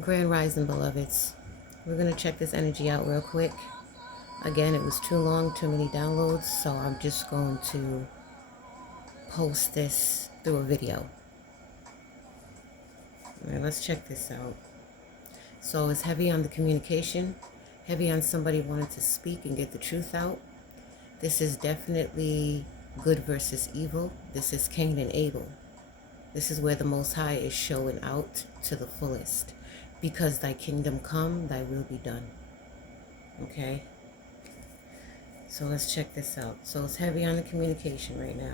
Grand Rising, beloveds. We're going to check this energy out real quick. Again, it was too long, too many downloads, so I'm just going to post this through a video. All right, let's check this out. So it's heavy on the communication, heavy on somebody wanting to speak and get the truth out. This is definitely good versus evil. This is Cain and Abel. This is where the Most High is showing out to the fullest. Because thy kingdom come, thy will be done. Okay? So let's check this out. So it's heavy on the communication right now.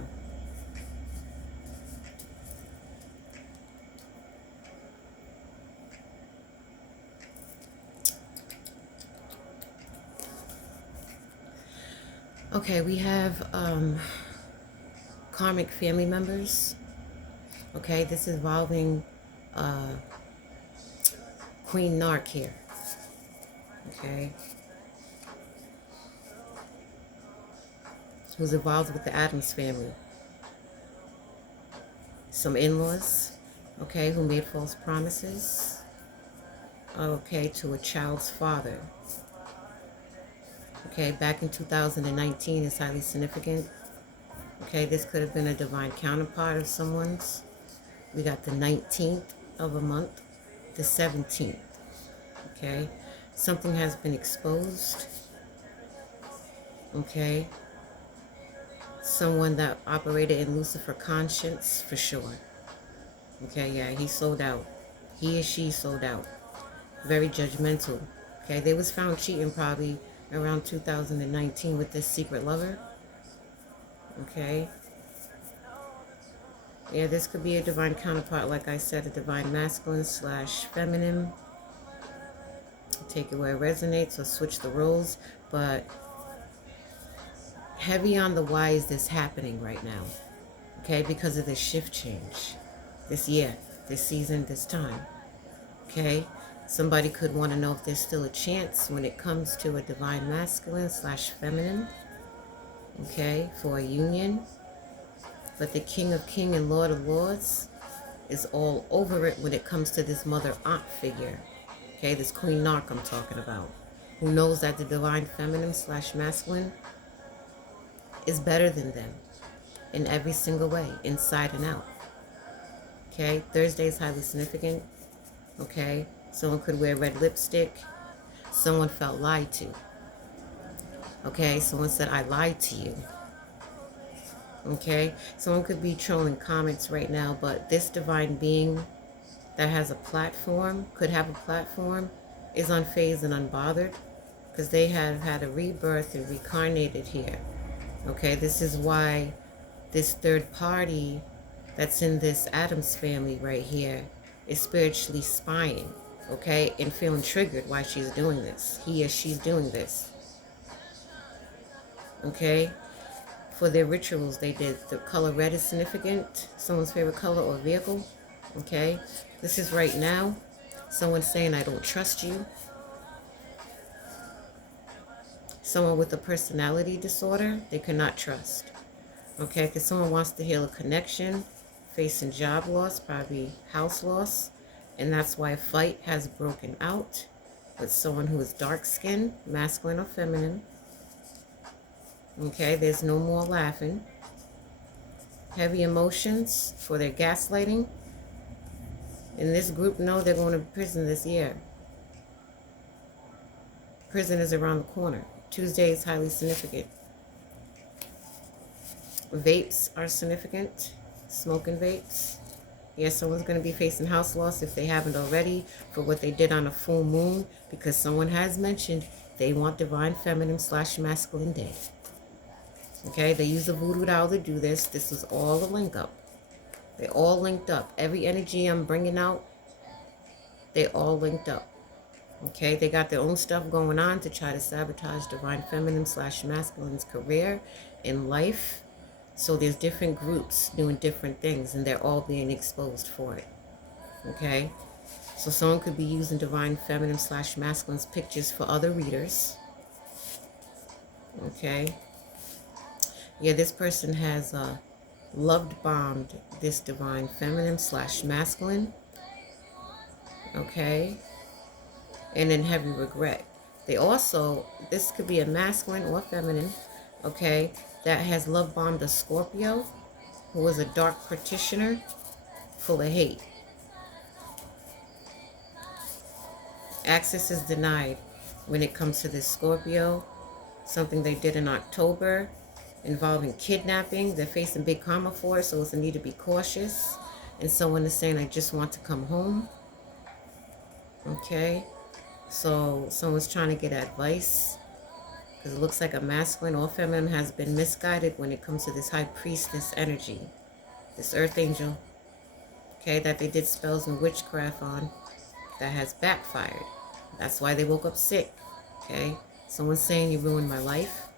Okay, we have karmic family members. Okay, this is involving Queen Narc here. Okay. Who's involved with the Addams family. Some in-laws, okay, who made false promises, okay, to a child's father. Okay, back in 2019 is highly significant. Okay, this could have been a divine counterpart of someone's. We got the 19th of a month, the 17th. Okay, something has been exposed. Okay, someone that operated in Lucifer conscience for sure. Okay, yeah, he sold out. He or she sold out. Very judgmental. Okay, they was found cheating probably around 2019 with this secret lover. Okay. Yeah, this could be a divine counterpart, like I said, a divine masculine / feminine. Take it where it resonates or switch the roles, but heavy on the why is this happening right now. Okay, because of this shift change. This year, this season, this time. Okay, somebody could want to know if there's still a chance when it comes to a divine masculine / feminine. Okay, for a union. But the King of Kings and Lord of Lords is all over it when it comes to this mother aunt figure. Okay, this Queen Narc I'm talking about. Who knows that the divine feminine / masculine is better than them in every single way, inside and out. Okay, Thursday is highly significant. Okay, someone could wear red lipstick. Someone felt lied to. Okay, someone said, I lied to you. Okay, someone could be trolling comments right now, but this divine being that has a platform, could have a platform, is unfazed and unbothered because they have had a rebirth and reincarnated here. Okay, this is why this third party that's in this Addams family right here is spiritually spying, okay, and feeling triggered why she's doing this. He or she's doing this. Okay, for their rituals they did. The color red is significant, someone's favorite color or vehicle. Okay, this is right now. Someone saying, I don't trust you. Someone with a personality disorder, they cannot trust. Okay, because someone wants to heal a connection, facing job loss, probably house loss, and that's why a fight has broken out with someone who is dark-skinned, masculine or feminine. Okay, there's no more laughing. Heavy emotions for their gaslighting. And this group know they're going to prison this year. Prison is around the corner. Tuesday is highly significant. Vapes are significant. Smoking vapes. Yes, someone's going to be facing house loss if they haven't already for what they did on a full moon, because someone has mentioned they want divine feminine / masculine day. Okay, they use the voodoo doll to do this. This is all a link up. They're all linked up. Every energy I'm bringing out, they all linked up. Okay, they got their own stuff going on to try to sabotage divine feminine / masculine's career in life. So there's different groups doing different things, and they're all being exposed for it. Okay, so someone could be using divine feminine / masculine's pictures for other readers. Okay, yeah, this person has loved bombed this divine feminine / masculine. Okay, and in heavy regret. They also, this could be a masculine or feminine, okay, that has love bombed a Scorpio who is a dark practitioner full of hate. Access is denied when it comes to this Scorpio. Something they did in October involving kidnapping. They're facing big karma for it, so it's a need to be cautious. And someone is saying, I just want to come home. Okay. So someone's trying to get advice, because it looks like a masculine or feminine has been misguided when it comes to this high priestess energy. This earth angel, okay, that they did spells and witchcraft on, that has backfired. That's why they woke up sick, okay? Someone's saying you ruined my life.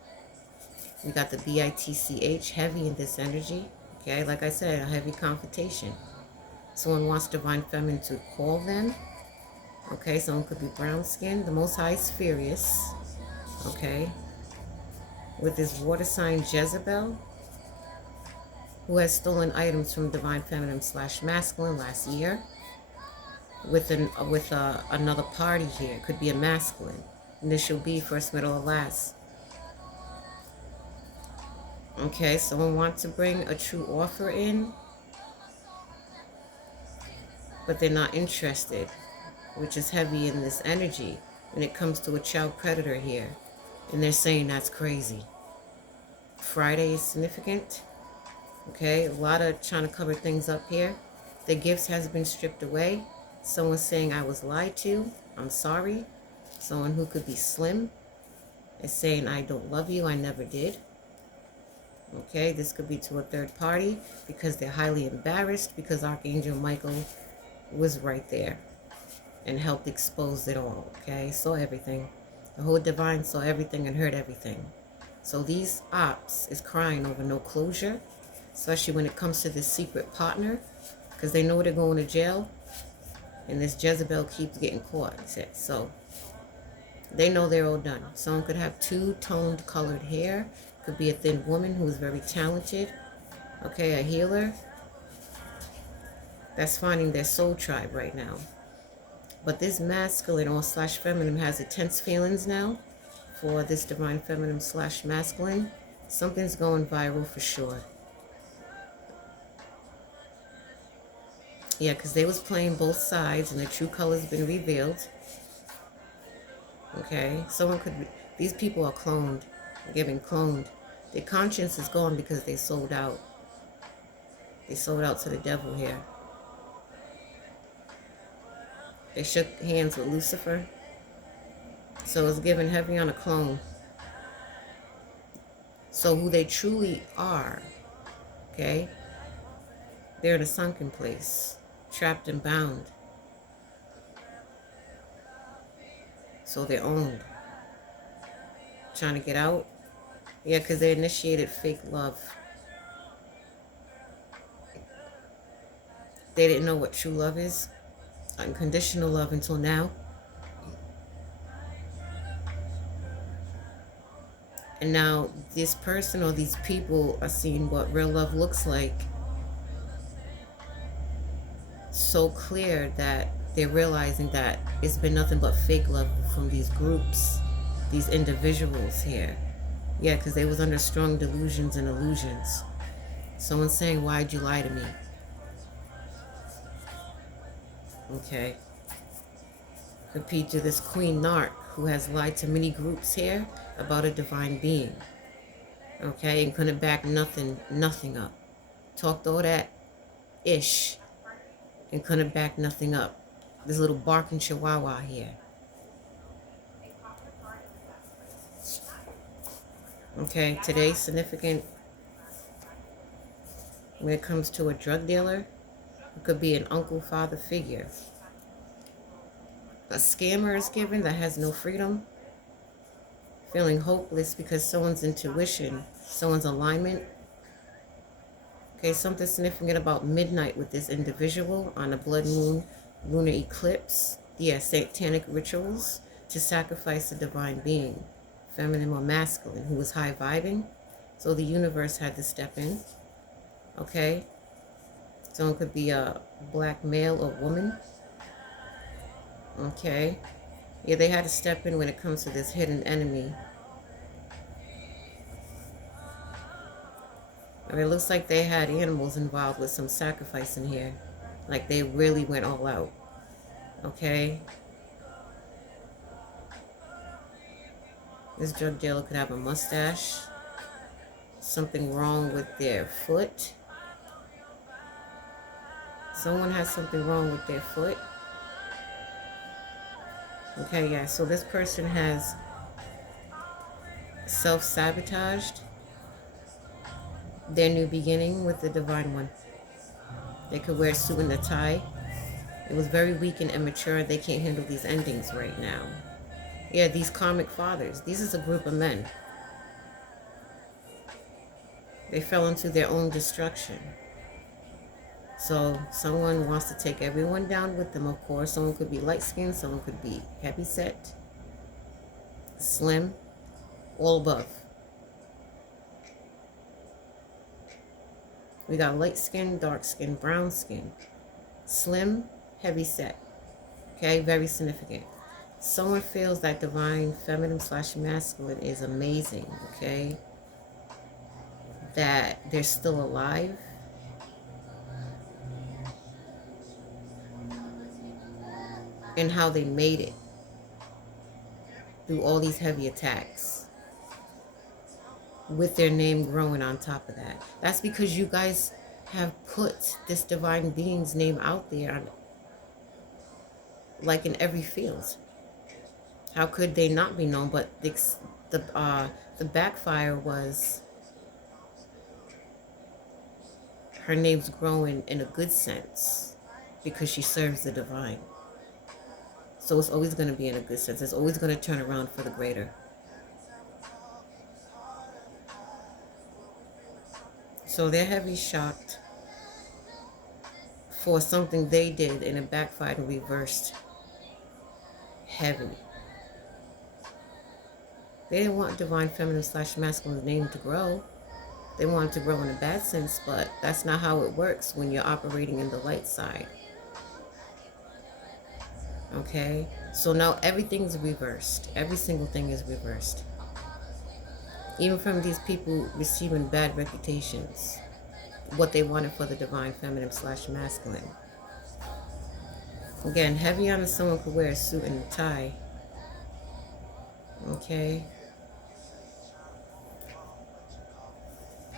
We got the BITCH, heavy in this energy, okay? Like I said, a heavy confrontation. Someone wants divine feminine to call them, okay? Someone could be brown skinned. The Most High is furious, okay? With this water sign Jezebel, who has stolen items from divine feminine / masculine last year. With another party here. Could be a masculine. Initial B, first, middle, or last. Okay, someone wants to bring a true offer in, but they're not interested, which is heavy in this energy when it comes to a child predator here. And they're saying that's crazy. Friday is significant. Okay, a lot of trying to cover things up here. The gifts has been stripped away. Someone saying I was lied to. I'm sorry. Someone who could be slim is saying I don't love you. I never did. Okay, this could be to a third party because they're highly embarrassed because Archangel Michael was right there and helped expose it all. Okay, saw everything. The whole divine saw everything and heard everything. So these ops is crying over no closure, especially when it comes to this secret partner, because they know they're going to jail. And this Jezebel keeps getting caught. So they know they're all done. Someone could have two-toned colored hair. Could be a thin woman who is very talented. Okay, a healer. That's finding their soul tribe right now. But this masculine or / feminine has intense feelings now for this divine feminine / masculine. Something's going viral for sure. Yeah, because they was playing both sides and the true color's been revealed. Okay, someone could be, these people are cloned, getting cloned. Their conscience is gone because they sold out. They sold out to the devil here. They shook hands with Lucifer. So it's given heavy on a clone. So who they truly are, okay, they're in a sunken place, trapped and bound. So they're owned. Trying to get out. Yeah, because they initiated fake love. They didn't know what true love is. Unconditional love until now. And now this person or these people are seeing what real love looks like so clear that they're realizing that it's been nothing but fake love from these groups, these individuals here. Yeah, because they was under strong delusions and illusions. Someone's saying, why'd you lie to me? Okay. Repeat to this Queen Narc who has lied to many groups here about a divine being. Okay, and couldn't back nothing up. Talked all that ish and couldn't back nothing up. This little barking chihuahua here. Okay, today's significant when it comes to a drug dealer. It could be an uncle, father figure. A scammer is given that has no freedom. Feeling hopeless because someone's intuition, someone's alignment. Okay, something significant about midnight with this individual on a blood moon, lunar eclipse. Yeah, satanic rituals to sacrifice a divine being, feminine or masculine, who was high vibing. So the universe had to step in. Okay. Someone could be a black male or woman. Okay. Yeah, they had to step in when it comes to this hidden enemy. And it looks like they had animals involved with some sacrifice in here. Like they really went all out. Okay? This drug dealer could have a mustache. Something wrong with their foot. Someone has something wrong with their foot. Okay, yeah, so this person has self-sabotaged their new beginning with the Divine One. They could wear a suit and a tie. It was very weak and immature. They can't handle these endings right now. Yeah, these karmic fathers. This is a group of men. They fell into their own destruction. So someone wants to take everyone down with them, of course. Someone could be light-skinned. Someone could be heavy-set, slim, all above. We got light skin, dark skin, brown skin, slim, heavy set. Okay, very significant. Someone feels that divine feminine / masculine is amazing. Okay, that they're still alive. And how they made it through all these heavy attacks, with their name growing on top of that. That's because you guys have put this divine being's name out there, like in every field. How could they not be known? But the backfire was her name's growing in a good sense because she serves the divine. So it's always going to be in a good sense. It's always going to turn around for the greater. So they're heavy shocked for something they did and it backfired and reversed. Heavy. They didn't want divine feminine / masculine name to grow. They wanted to grow in a bad sense, but that's not how it works when you're operating in the light side. Okay? So now everything's reversed. Every single thing is reversed. Even from these people receiving bad reputations. What they wanted for the divine feminine / masculine. Again, heavy on someone could wear a suit and a tie. Okay?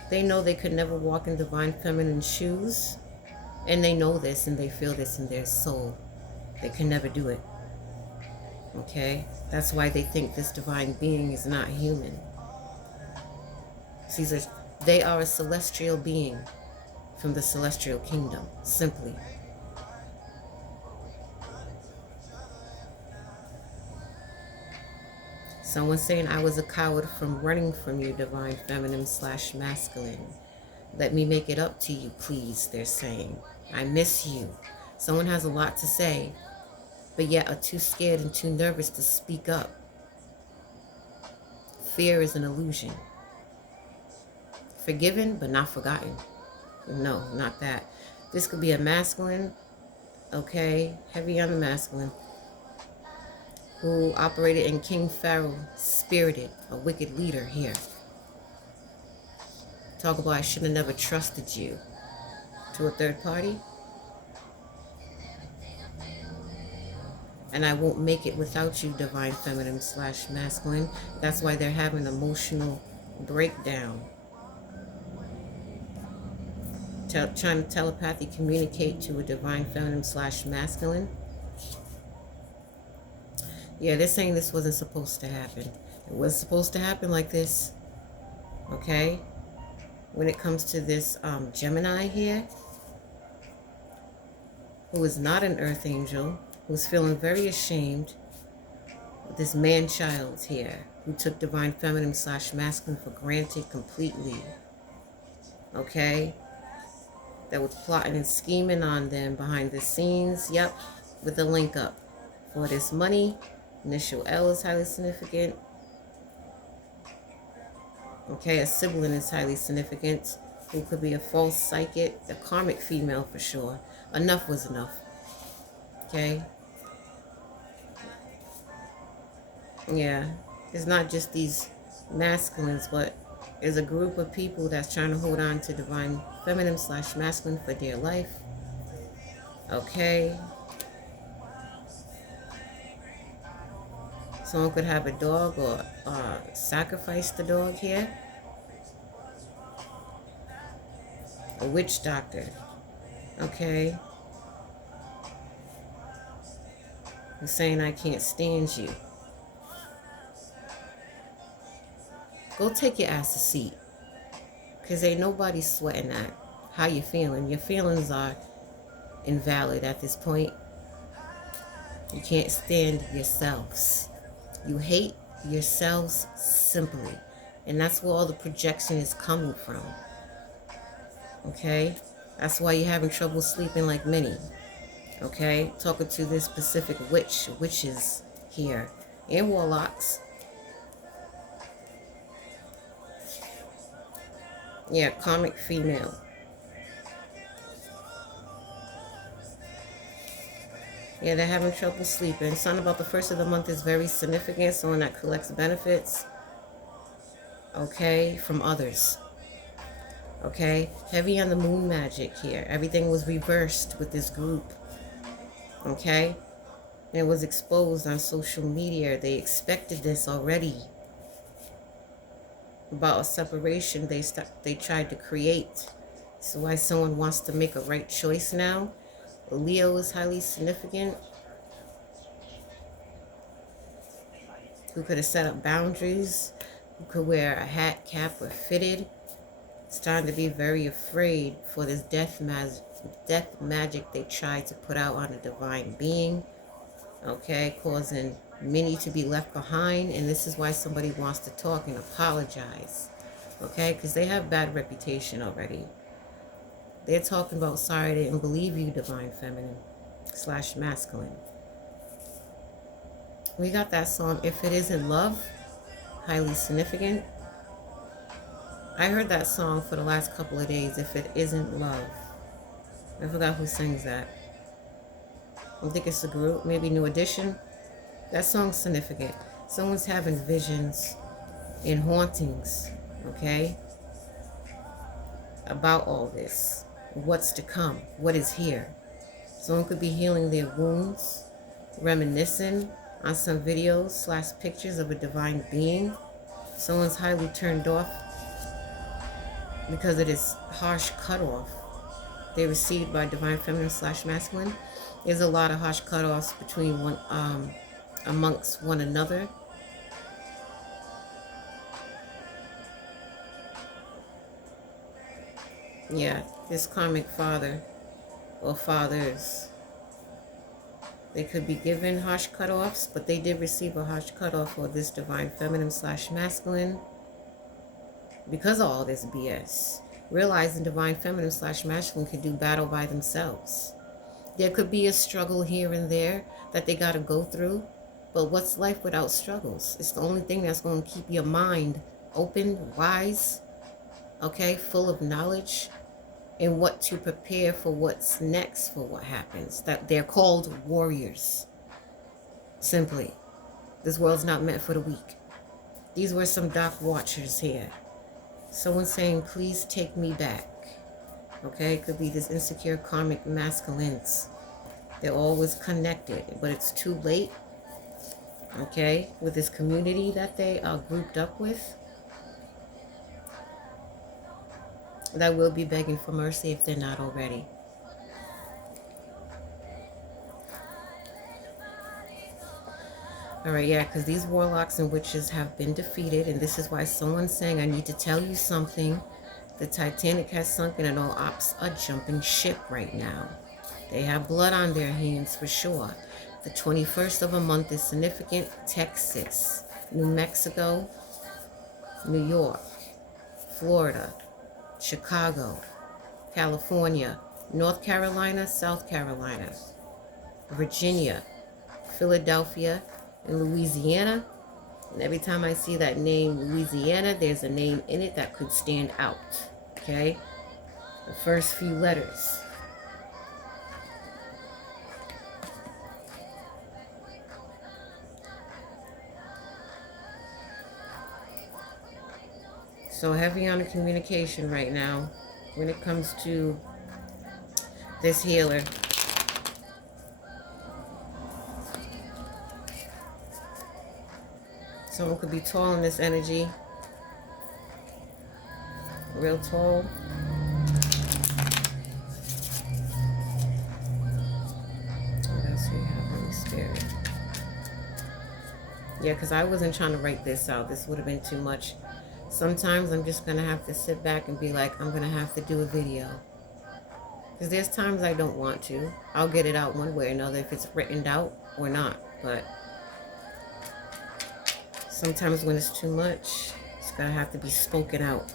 They know they could never walk in divine feminine shoes. And they know this and they feel this in their soul. They can never do it. Okay? That's why they think this divine being is not human. See, they are a celestial being from the celestial kingdom, simply. Someone saying, I was a coward from running from you, divine feminine / masculine. Let me make it up to you, please, they're saying. I miss you. Someone has a lot to say, but yet are too scared and too nervous to speak up. Fear is an illusion. Forgiven, but not forgotten. No, not that. This could be a masculine, okay, heavy on the masculine, who operated in King Pharaoh, spirited, a wicked leader here. Talk about I should have never trusted you. To a third party. And I won't make it without you, divine feminine / masculine. That's why they're having an emotional breakdown. Trying to telepathically communicate to a divine feminine / masculine. Yeah, they're saying this wasn't supposed to happen. It was supposed to happen like this. Okay? When it comes to this Gemini here, who is not an earth angel, who's feeling very ashamed. This man-child here, who took divine feminine / masculine for granted completely. Okay? That was plotting and scheming on them behind the scenes. Yep, with the link up. For this money, initial L is highly significant. Okay, a sibling is highly significant. Who could be a false psychic, a karmic female for sure. Enough was enough. Okay? Yeah, it's not just these masculines, but it's a group of people that's trying to hold on to divine feminine slash masculine for dear life. Okay. Someone could have a dog or sacrifice the dog here. A witch doctor. Okay. Who's saying I can't stand you. Go take your ass a seat. Because ain't nobody sweating that. How you feeling? Your feelings are invalid at this point. You can't stand yourselves. You hate yourselves simply. And that's where all the projection is coming from. Okay? That's why you're having trouble sleeping like many. Okay? Talking to this specific witches here. And warlocks. Yeah, karmic female. Yeah, they're having trouble sleeping. Something about the first of the month is very significant. Someone that collects benefits, okay, from others. Okay, heavy on the moon magic here. Everything was reversed with this group. Okay, and it was exposed on social media. They expected this already. About a separation they tried to create. So why someone wants to make a right choice now. Leo is highly significant. Who could have set up boundaries, who could wear a hat, cap, or fitted. Starting to be very afraid for this death magic they tried to put out on a divine being. Okay, causing many to be left behind. And this is why somebody wants to talk and apologize. Okay, because they have bad reputation already. They're talking about, sorry, I didn't believe you, divine feminine slash masculine. We got that song, If It Isn't Love, highly significant. I heard that song for the last couple of days, If It Isn't Love. I forgot who sings that. I think it's a group, maybe New Edition. That song's significant. Someone's having visions and hauntings, okay, about all this. What's to come, what is here. Someone could be healing their wounds, reminiscing on some videos / pictures of a divine being. Someone's highly turned off because of this harsh cutoff they received by divine feminine / masculine. There's a lot of harsh cutoffs between amongst one another. Yeah, this karmic father or fathers, they could be given harsh cutoffs, but they did receive a harsh cutoff for this divine feminine / masculine because of all this BS. Realizing divine feminine / masculine can do battle by themselves. There could be a struggle here and there that they got to go through, but what's life without struggles? It's the only thing that's going to keep your mind open, wise, okay, full of knowledge, and what to prepare for what's next for what happens. That they're called warriors. Simply. This world's not meant for the weak. These were some dark watchers here. Someone saying, please take me back. Okay, it could be this insecure karmic masculines. They're always connected, but it's too late. Okay, with this community that they are grouped up with, that will be begging for mercy if they're not already. All right, yeah, because these warlocks and witches have been defeated, and this is why someone's saying, I need to tell you something. The Titanic has sunken and all ops are jumping ship right now. They have blood on their hands for sure. The 21st of a month is significant. Texas, New Mexico, New York, Florida, Chicago, California, North Carolina, South Carolina, Virginia, Philadelphia, and Louisiana. And every time I see that name, Louisiana, there's a name in it that could stand out. Okay? The first few letters. So heavy on the communication right now when it comes to this healer. Someone could be tall in this energy. Real tall. What else we have on the spirit? Yeah, because I wasn't trying to write this out. This would have been too much. Sometimes I'm just going to have to sit back and be like, I'm going to have to do a video. Because there's times I don't want to. I'll get it out one way or another if it's written out or not. But sometimes when it's too much, it's going to have to be spoken out.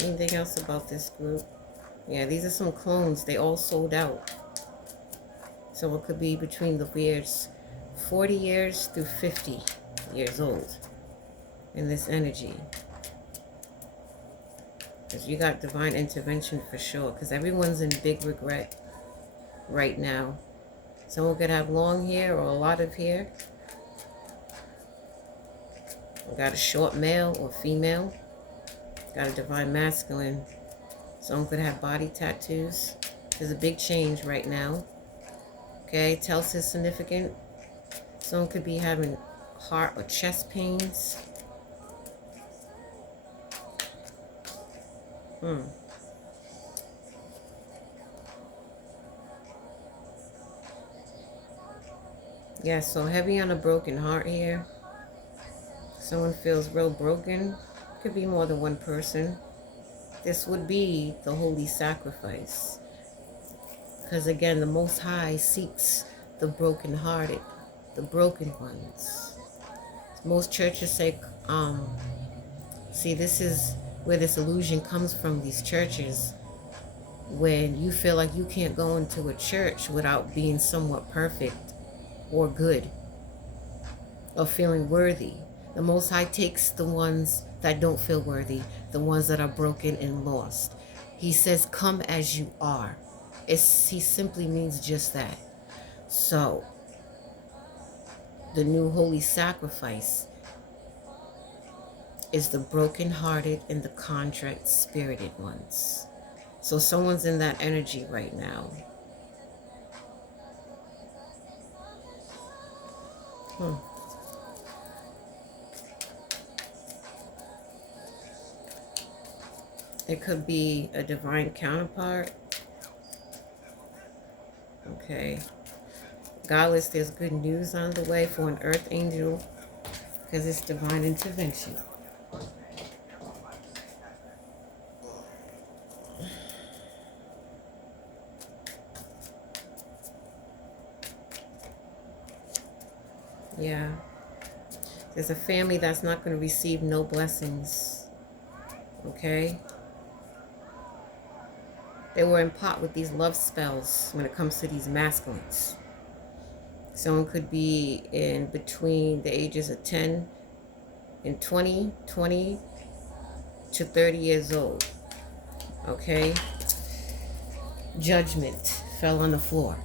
Anything else about this group? Yeah, these are some clones. They all sold out. So it could be between the years 40 years through 50 years old in this energy. Because you got divine intervention for sure. Because everyone's in big regret right now. Someone could have long hair or a lot of hair. Got a short male or female. Got a divine masculine. Someone could have body tattoos. There's a big change right now. Okay, tells is significant. Someone could be having heart or chest pains. Yeah, so heavy on a broken heart here. Someone feels real broken. Could be more than one person. This would be the holy sacrifice. Because again, the Most High seeks the brokenhearted, the broken ones. Most churches say, see, this is where this illusion comes from, these churches. When you feel like you can't go into a church without being somewhat perfect or good or feeling worthy. The Most High takes the ones that don't feel worthy, the ones that are broken and lost. He says, come as you are. He simply means just that. So, the new holy sacrifice is the brokenhearted and the contrite spirited ones. So someone's in that energy right now. It could be a divine counterpart. Okay. Godless, there's good news on the way for an earth angel because it's divine intervention. Yeah. There's a family that's not going to receive no blessings. Okay? They were in pot with these love spells when it comes to these masculines. Someone could be in between the ages of 10 and 20 to 30 years old. Okay? Judgment fell on the floor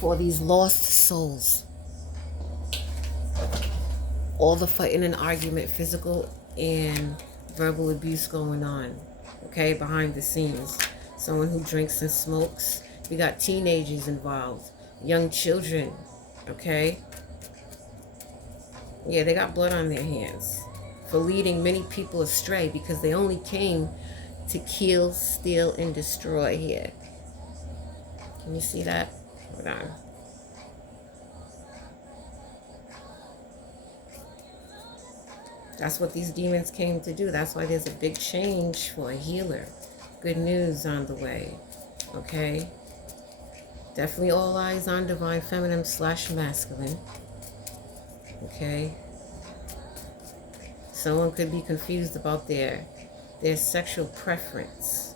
for these lost souls. All the fighting and argument, physical and verbal abuse going on. Okay, behind the scenes. Someone who drinks and smokes. We got teenagers involved. Young children. Okay? Yeah, they got blood on their hands for leading many people astray because they only came to kill, steal, and destroy here. Can you see that? Hold on. That's what these demons came to do. That's why there's a big change for a healer. Good news on the way. Okay? Definitely all eyes on divine feminine / masculine. Okay? Someone could be confused about their sexual preference.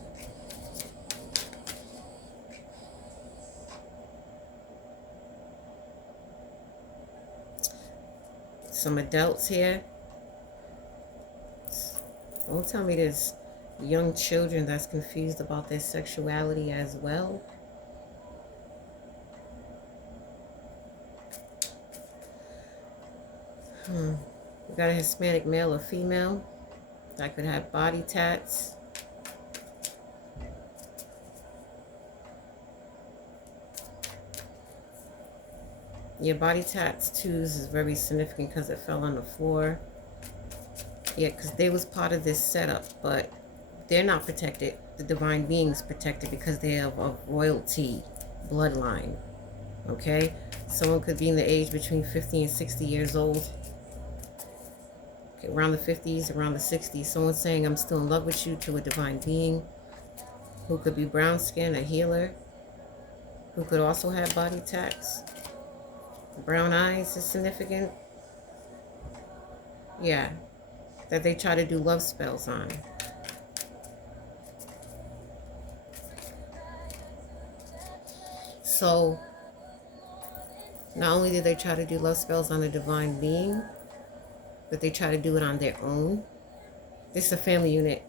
Some adults here. Don't tell me there's young children that's confused about their sexuality as well. We got a Hispanic male or female that could have body tats. Yeah, body tattoos is very significant because it fell on the floor. Yeah, because they was part of this setup, but they're not protected. The divine beings protected because they have a royalty bloodline. Okay? Someone could be in the age between 50 and 60 years old. Okay, around the 50s, around the 60s. Someone saying, I'm still in love with you, to a divine being who could be brown skin, a healer, who could also have body tats. Brown eyes is significant. Yeah, that they try to do love spells on. So, not only did they try to do love spells on a divine being, but they try to do it on their own. This is a family unit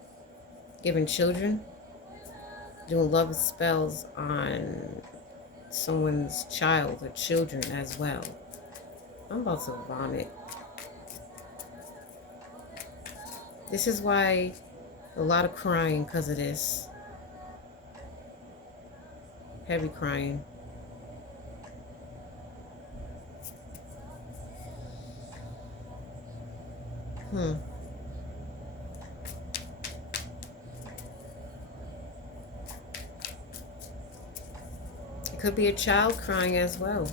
giving children, doing love spells on someone's child or children as well. I'm about to vomit. This is why a lot of crying because of this. Heavy crying. It could be a child crying as well.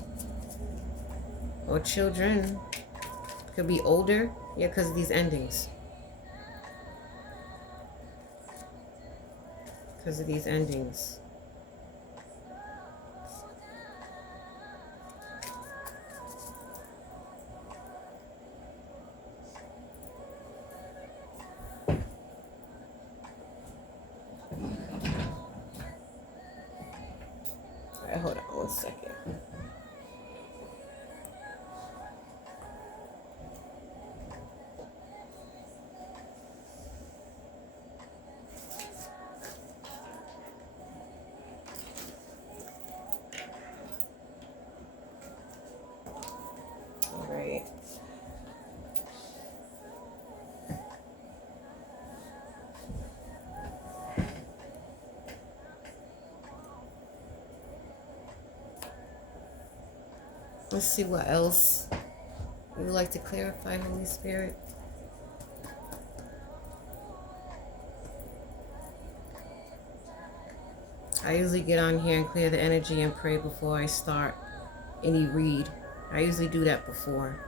Or children. It could be older. Yeah, because of these endings. Because of these endings. Hold on 1 second. All right. Let's see what else you would like to clarify, Holy Spirit. I usually get on here and clear the energy and pray before I start any read. I usually do that before.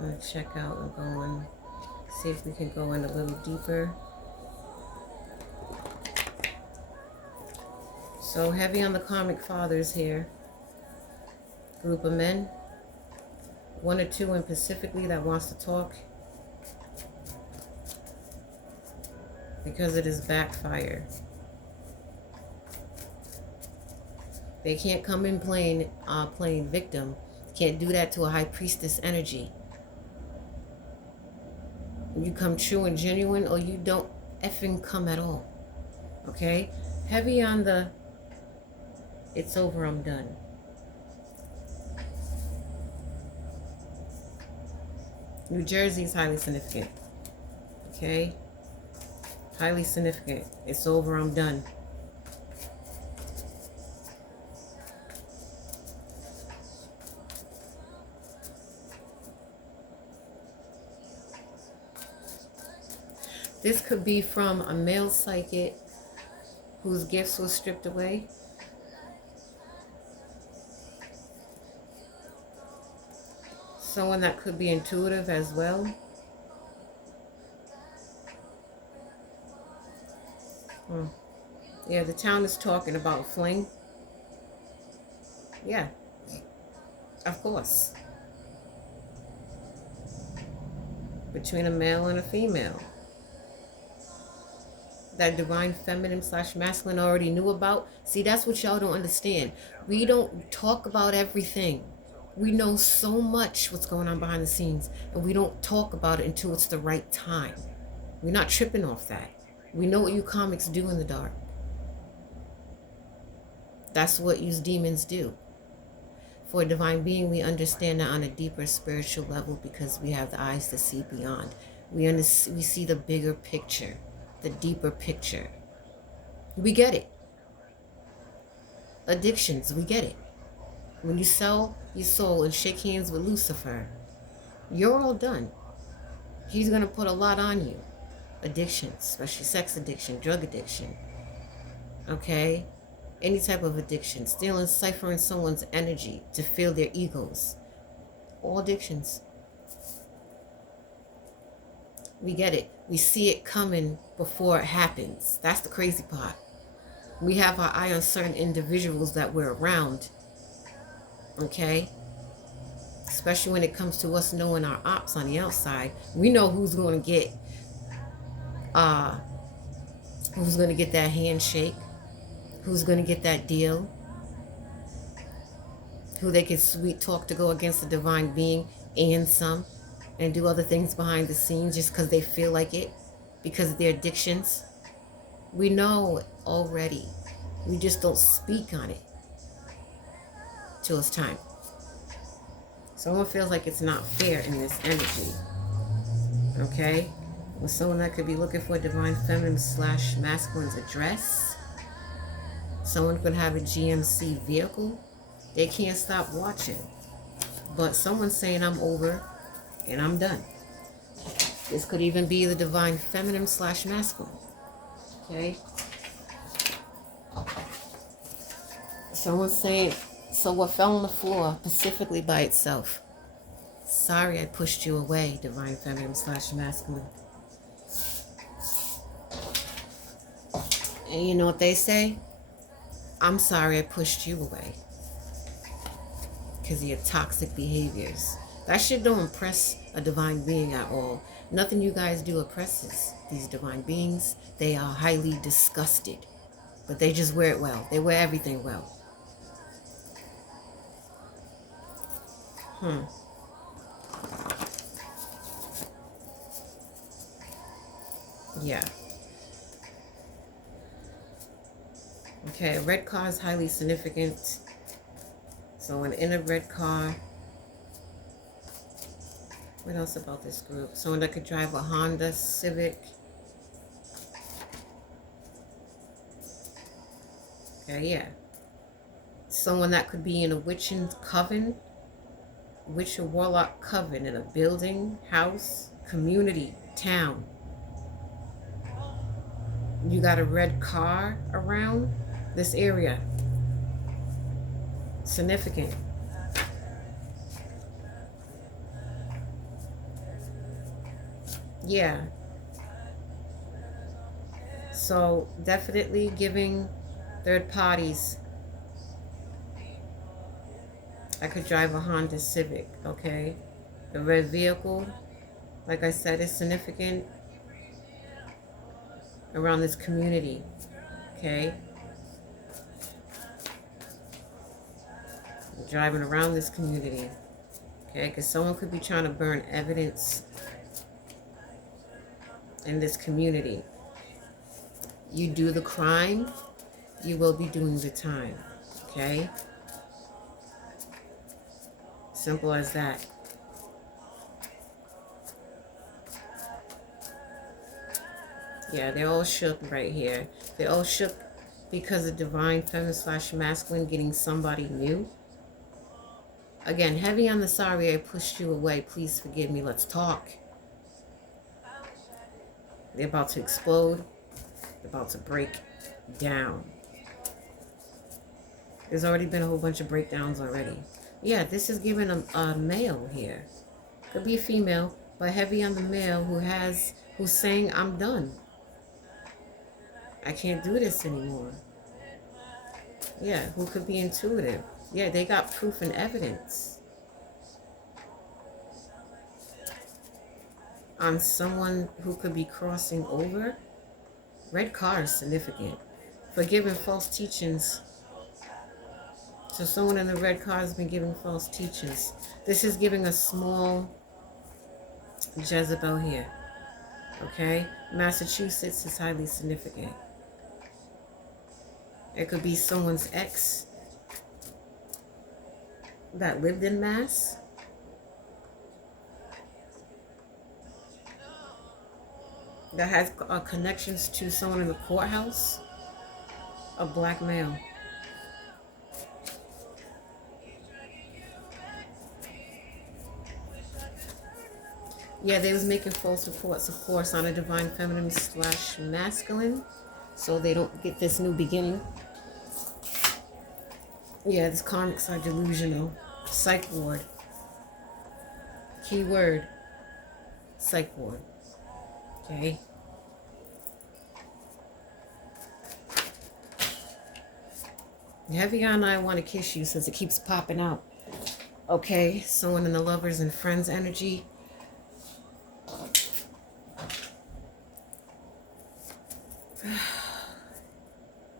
I'm going to check out and go and see if we can go in a little deeper. So heavy on the karmic fathers here. Group of men. 1 or 2 in specifically that wants to talk. Because it is backfire. They can't come in playing victim. Can't do that to a high priestess energy. You come true and genuine, or you don't effing come at all. Okay? Heavy on the it's over, I'm done. New Jersey is highly significant. Okay? Highly significant. It's over, I'm done. This could be from a male psychic whose gifts were stripped away. Someone that could be intuitive as well. Yeah, the town is talking about fling. Yeah, of course. Between a male and a female. That divine feminine / masculine already knew about. See, that's what y'all don't understand. We don't talk about everything. We know so much what's going on behind the scenes, and we don't talk about it until it's the right time. We're not tripping off that. We know what you comics do in the dark. That's what you demons do. For a divine being, we understand that on a deeper spiritual level because we have the eyes to see beyond. We see the bigger picture, the deeper picture. We get it. Addictions, we get it. When you sell your soul and shake hands with Lucifer, you're all done. He's going to put a lot on you. Addictions, especially sex addiction, drug addiction. Okay? Any type of addiction. Stealing, ciphering someone's energy to fill their egos. All addictions. We get it. We see it coming before it happens. That's the crazy part. We have our eye on certain individuals that we're around. Okay? Especially when it comes to us knowing our ops on the outside. We know who's going to get that handshake, who's going to get that deal, who they can sweet talk to go against the divine being and some, and do other things behind the scenes just because they feel like it, because of their addictions. We know already. We just don't speak on it till it's time. Someone feels like it's not fair in this energy. Okay? With someone that could be looking for a divine feminine / masculine's address. Someone could have a GMC vehicle. They can't stop watching. But someone's saying I'm over and I'm done. This could even be the divine feminine / masculine. Okay? Someone's saying, so what fell on the floor specifically by itself? Sorry I pushed you away, divine feminine / masculine. And you know what they say? I'm sorry I pushed you away. Because of your toxic behaviors. That shit don't impress a divine being at all. Nothing you guys do oppresses these divine beings. They are highly disgusted. But they just wear it well. They wear everything well. Yeah. Okay, a red car is highly significant. So in a red car, what else about this group? Someone that could drive a Honda Civic. Okay, yeah. Someone that could be in a witching coven, witch or warlock coven in a building, house, community, town. You got a red car around this area. Significant. Yeah. So definitely giving third parties. I could drive a Honda Civic, okay? The red vehicle, like I said, is significant around this community, okay? Driving around this community, okay? Because someone could be trying to burn evidence in this community. You do the crime, you will be doing the time, okay? Simple as that. Yeah, they're all shook right here. They're all shook because of divine feminine / masculine getting somebody new. Again, heavy on the sorry I pushed you away. Please forgive me. Let's talk. They're about to explode. They're about to break down. There's already been a whole bunch of breakdowns already. Yeah, this is giving a male here. Could be a female, but heavy on the male who's saying, I'm done. I can't do this anymore. Yeah, who could be intuitive. Yeah, they got proof and evidence on someone who could be crossing over. Red car is significant. For giving false teachings. So someone in the red car has been giving false teachings. This is giving a small Jezebel here. Okay? Massachusetts is highly significant. It could be someone's ex that lived in Mass. That has connections to someone in the courthouse. A black male. Yeah, they was making false reports, of course, on a divine feminine / masculine. So they don't get this new beginning. Yeah, this karmics are delusional. Psych ward. Keyword. Psych ward. Okay. Heavy on I want to kiss you since it keeps popping out. Okay, someone in the lovers and friends energy.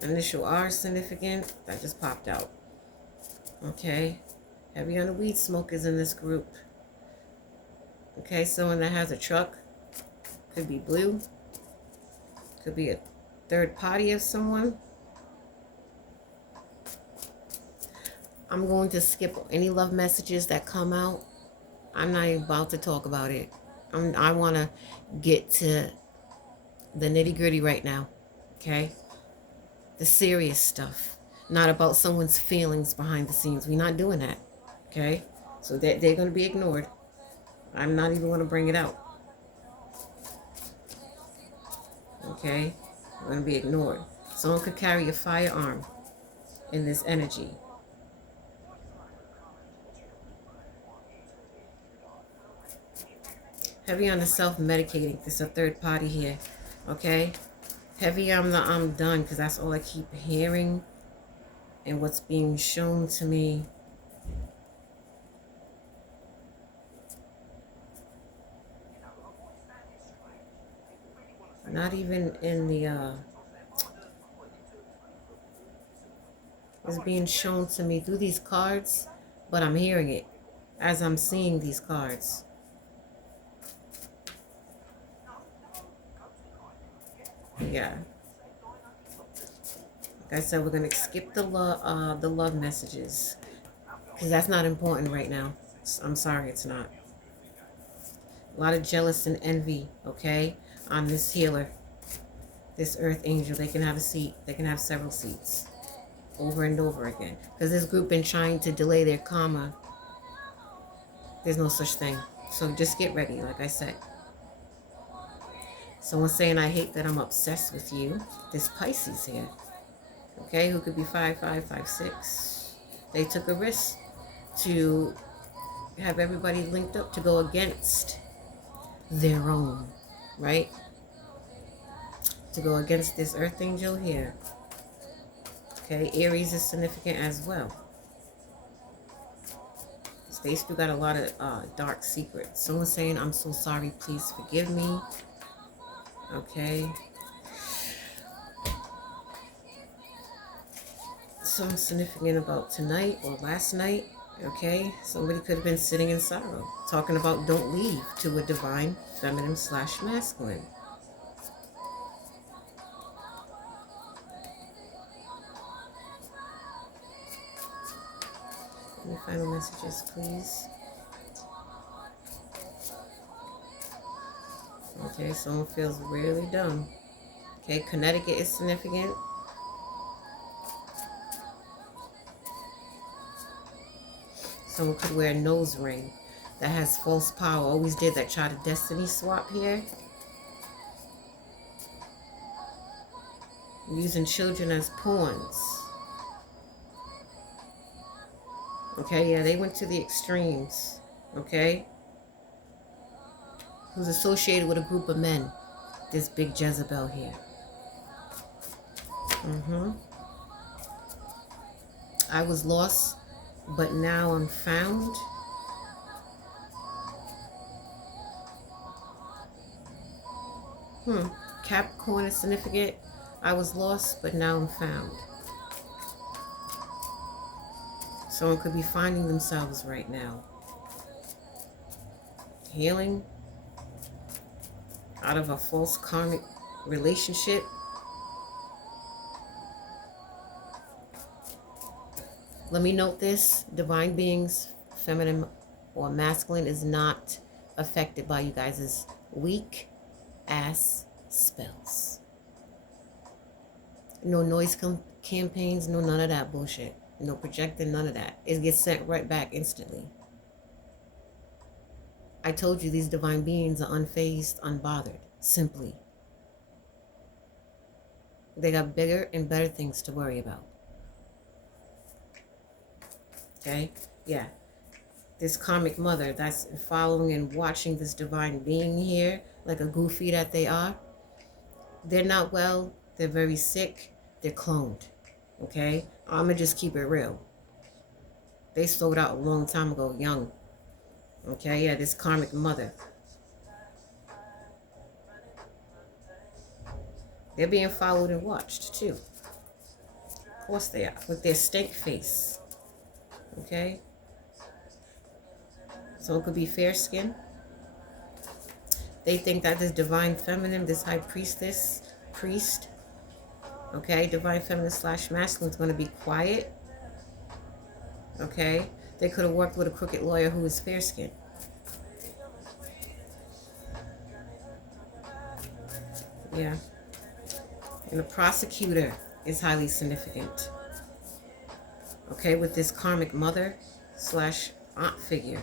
Initial R significant. That just popped out. Okay. Heavy on the weed smokers in this group. Okay, someone that has a truck. Could be blue. Could be a third party of someone. I'm going to skip any love messages that come out. I'm not even about to talk about it. I want to get to the nitty-gritty right now. Okay? The serious stuff. Not about someone's feelings behind the scenes. We're not doing that. Okay? So they're going to be ignored. I'm not even going to bring it out. Okay? They're going to be ignored. Someone could carry a firearm in this energy. Heavy on the self-medicating. There's a third party here. Okay? Heavy on the I'm done, because that's all I keep hearing and what's being shown to me. Not even in the it's being shown to me through these cards, but I'm hearing it as I'm seeing these cards. Yeah. Like I said, we're gonna skip the love messages because that's not important right now. I'm sorry, it's not. A lot of jealous and envy, okay, on this healer, this earth angel. They can have a seat. They can have several seats over and over again because this group been trying to delay their karma. There's no such thing. So just get ready, like I said. Someone's saying, I hate that I'm obsessed with you. This Pisces here. Okay, who could be 5'5", 5'6". They took a risk to have everybody linked up to go against their own, right? To go against this earth angel here. Okay, Aries is significant as well. They still got a lot of dark secrets. Someone's saying, I'm so sorry, please forgive me. Okay. Something significant about tonight or last night. Okay. Somebody could have been sitting in sorrow. Talking about don't leave to a divine feminine / masculine. Any final messages, please? Okay, someone feels really dumb. Okay, Connecticut is significant. Someone could wear a nose ring that has false power. Always did that. Try to destiny swap here. Using children as pawns. Okay, yeah, they went to the extremes. Okay? Who's associated with a group of men. This big Jezebel here. I was lost, but now I'm found. Capricorn is significant. I was lost, but now I'm found. Someone could be finding themselves right now. Healing out of a false karmic relationship. Let me note this. Divine beings, feminine or masculine, is not affected by you guys' weak ass spells. No noise campaigns, no none of that bullshit. No projecting, none of that. It gets sent right back instantly. I told you these divine beings are unfazed, unbothered. Simply. They got bigger and better things to worry about. Okay? Yeah. This karmic mother that's following and watching this divine being here, like a goofy that they are, they're not well, they're very sick, they're cloned. Okay? I'm going to just keep it real. They sold out a long time ago, young. Okay? Yeah, this karmic mother. They're being followed and watched, too. Of course they are, with their stank face. Okay? So it could be fair skin. They think that this divine feminine, this high priestess, priest, okay, divine feminine / masculine is going to be quiet. Okay? They could have worked with a crooked lawyer who is fair skinned. Yeah. And the prosecutor is highly significant. Okay, with this karmic mother / aunt figure.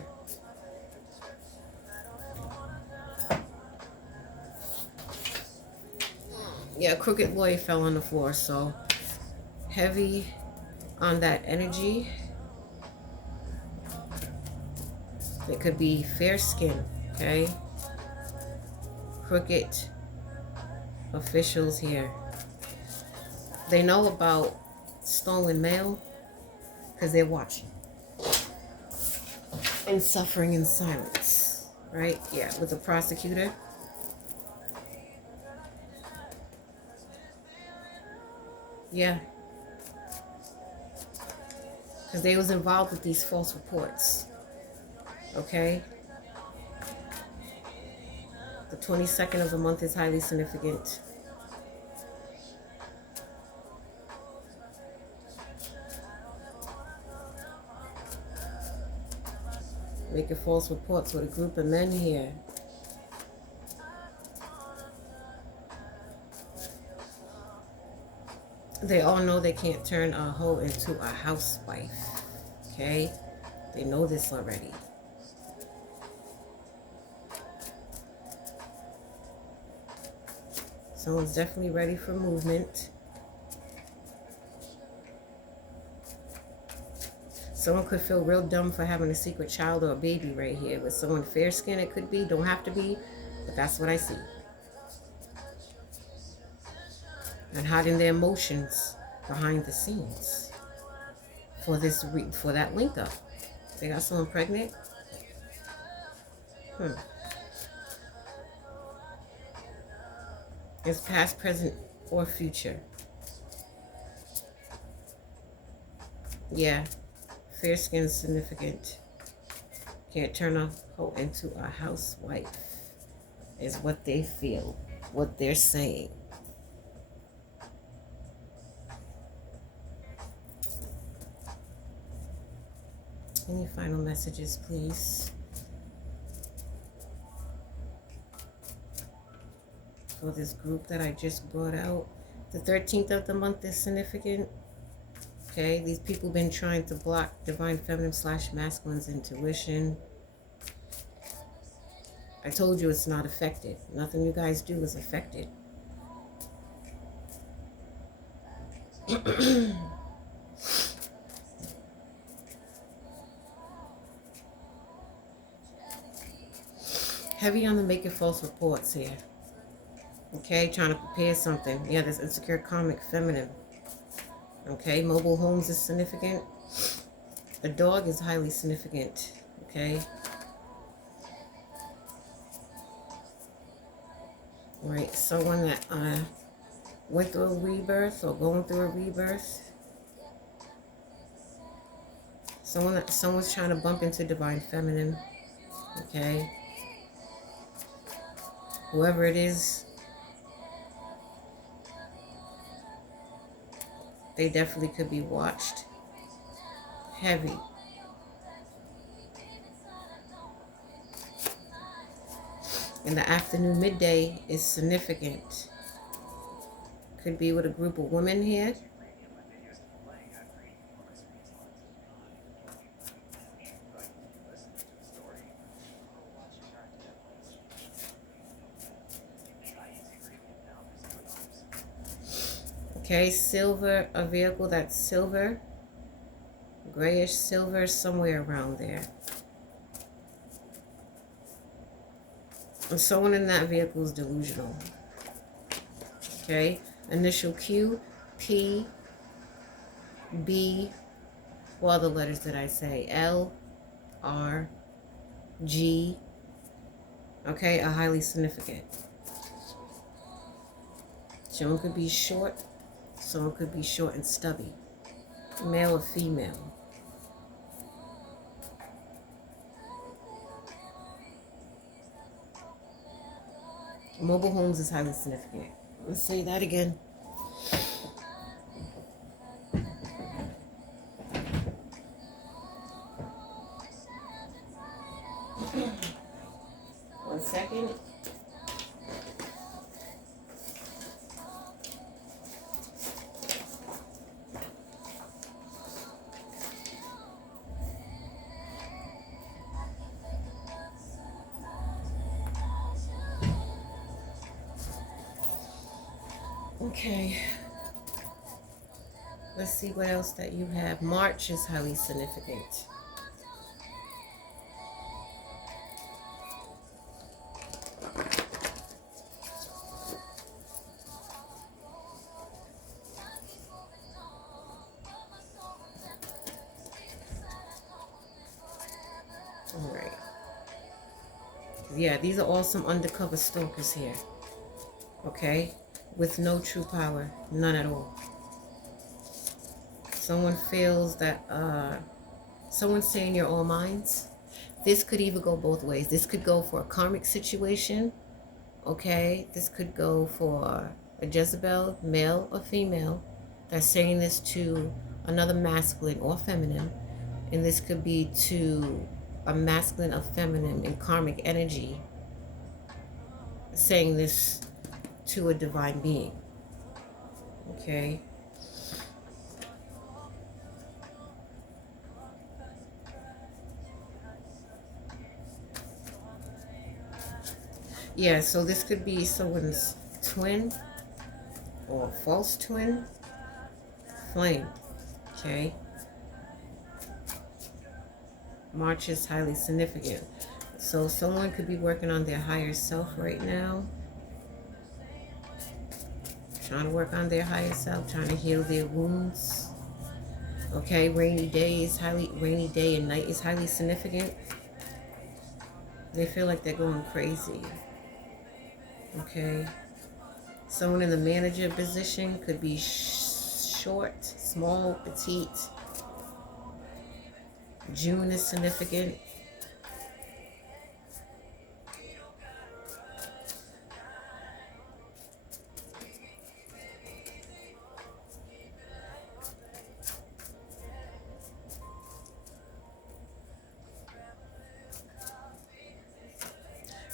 Yeah, crooked lawyer fell on the floor, so heavy on that energy. It could be fair skin, okay? Crooked officials here. They know about stolen mail because they're watching. And suffering in silence, right? Yeah, with the prosecutor. Yeah. Because they was involved with these false reports. Okay? The 22nd of the month is highly significant. Making false reports with a group of men here. They all know they can't turn a hoe into a housewife. Okay? They know this already. Someone's definitely ready for movement. Someone could feel real dumb for having a secret child or a baby right here. With someone fair skinned, it could be, don't have to be, but that's what I see. And hiding their emotions behind the scenes for this for that link up. They got someone pregnant. It's past, present, or future. Yeah, fair skin is significant. Can't turn a hoe into a housewife is what they feel, what they're saying. Any final messages, please? For this group that I just brought out. The 13th of the month is significant. Okay, these people been trying to block divine feminine / masculine's intuition. I told you it's not affected. Nothing you guys do is affected. Heavy on the making false reports here. Okay, trying to prepare something. Yeah, this insecure karmic feminine. Okay, mobile homes is significant. A dog is highly significant. Okay. Right, someone that went through a rebirth or going through a rebirth. Someone's trying to bump into divine feminine. Okay. Whoever it is, they definitely could be watched. heavy. In the afternoon, midday is significant. Could be with a group of women here. Okay, silver, a vehicle that's silver, grayish silver, somewhere around there. And someone in that vehicle is delusional. Okay, initial Q, P, B, what other letters did I say? L, R, G. Okay, a highly significant. Someone could be short. Someone could be short and stubby. Male or female. Mobile homes is highly significant. Let's say that again. One second. Okay. Let's see what else that you have. March is highly significant. All right. Yeah, these are all some undercover stalkers here. Okay? With no true power. None at all. Someone feels that, someone's saying you're all minds. This could either go both ways. This could go for a karmic situation. Okay? This could go for a Jezebel, male or female, that's saying this to another masculine or feminine. And this could be to a masculine or feminine in karmic energy saying this to a divine being. Okay? Yeah, so this could be someone's twin or false twin flame. Okay? March is highly significant. So someone could be working on their higher self right now. Trying to work on their higher self, trying to heal their wounds. Okay, rainy day and night is highly significant. They feel like they're going crazy. Okay. Someone in the manager position could be short, small, petite. June is significant.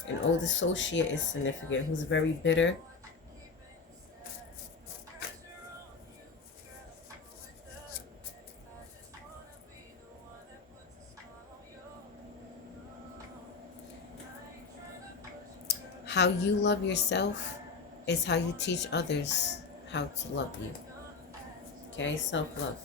An old associate is significant who's very bitter. How you love yourself is how you teach others how to love you. Okay, self-love.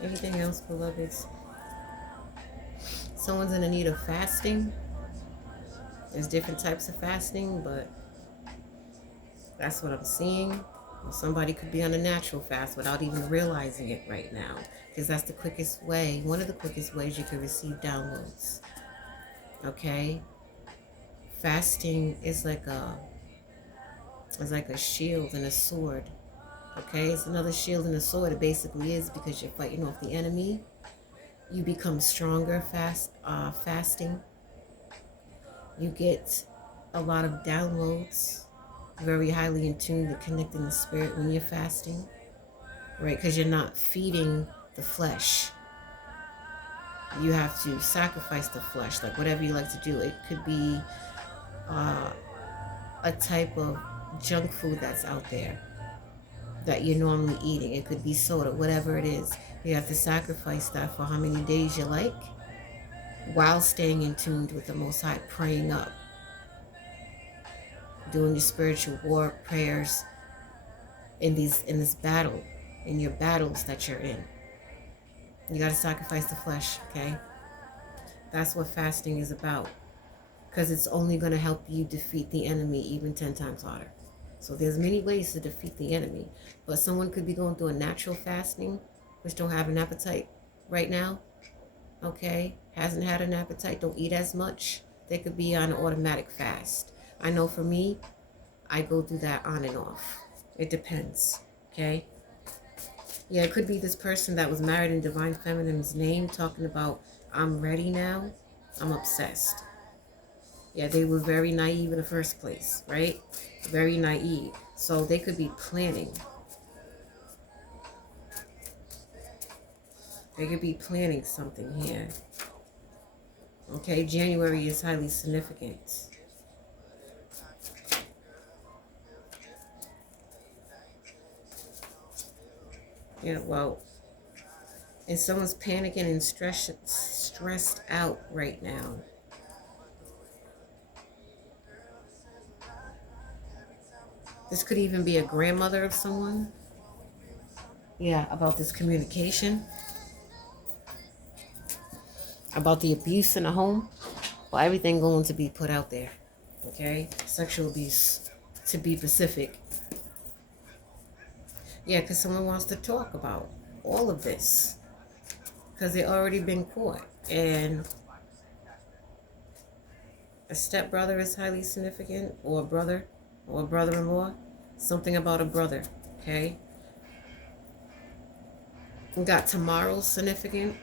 Anything else, beloveds? Someone's in the need of fasting. There's different types of fasting, but that's what I'm seeing. Somebody could be on a natural fast without even realizing it right now, because that's the quickest way, one of the quickest ways you can receive downloads. Okay? Fasting is like a shield and a sword. Okay? It's another shield and a sword. It basically is, because you're fighting off the enemy. You become stronger fasting. You get a lot of downloads, very highly in tune to connecting the spirit when you're fasting, right? Because you're not feeding the flesh. You have to sacrifice the flesh, like whatever you like to do. It could be a type of junk food that's out there that you're normally eating. It could be soda, whatever it is. You have to sacrifice that for how many days you like, while staying in tune with the Most High, praying up, doing your spiritual war prayers in this battle, in your battles that you're in. You got to sacrifice the flesh, okay? That's what fasting is about, because it's only going to help you defeat the enemy even 10 times harder. So there's many ways to defeat the enemy, but someone could be going through a natural fasting, which don't have an appetite right now, okay? Hasn't had an appetite, don't eat as much. They could be on an automatic fast. I know for me, I go through that on and off. It depends, okay? Yeah, it could be this person that was married in Divine Feminine's name talking about, I'm ready now, I'm obsessed. Yeah, they were very naive in the first place, right? Very naive. So they could be planning. They could be planning something here. Okay, January is highly significant. Yeah, well, and someone's panicking and stressed out right now. This could even be a grandmother of someone. Yeah, about this communication. About the abuse in the home. Well, everything going to be put out there. Okay? Sexual abuse, to be specific. Yeah, because someone wants to talk about all of this. Because they already been caught. And a stepbrother is highly significant. Or a brother. Or a brother-in-law. Something about a brother. Okay? We got tomorrow significant.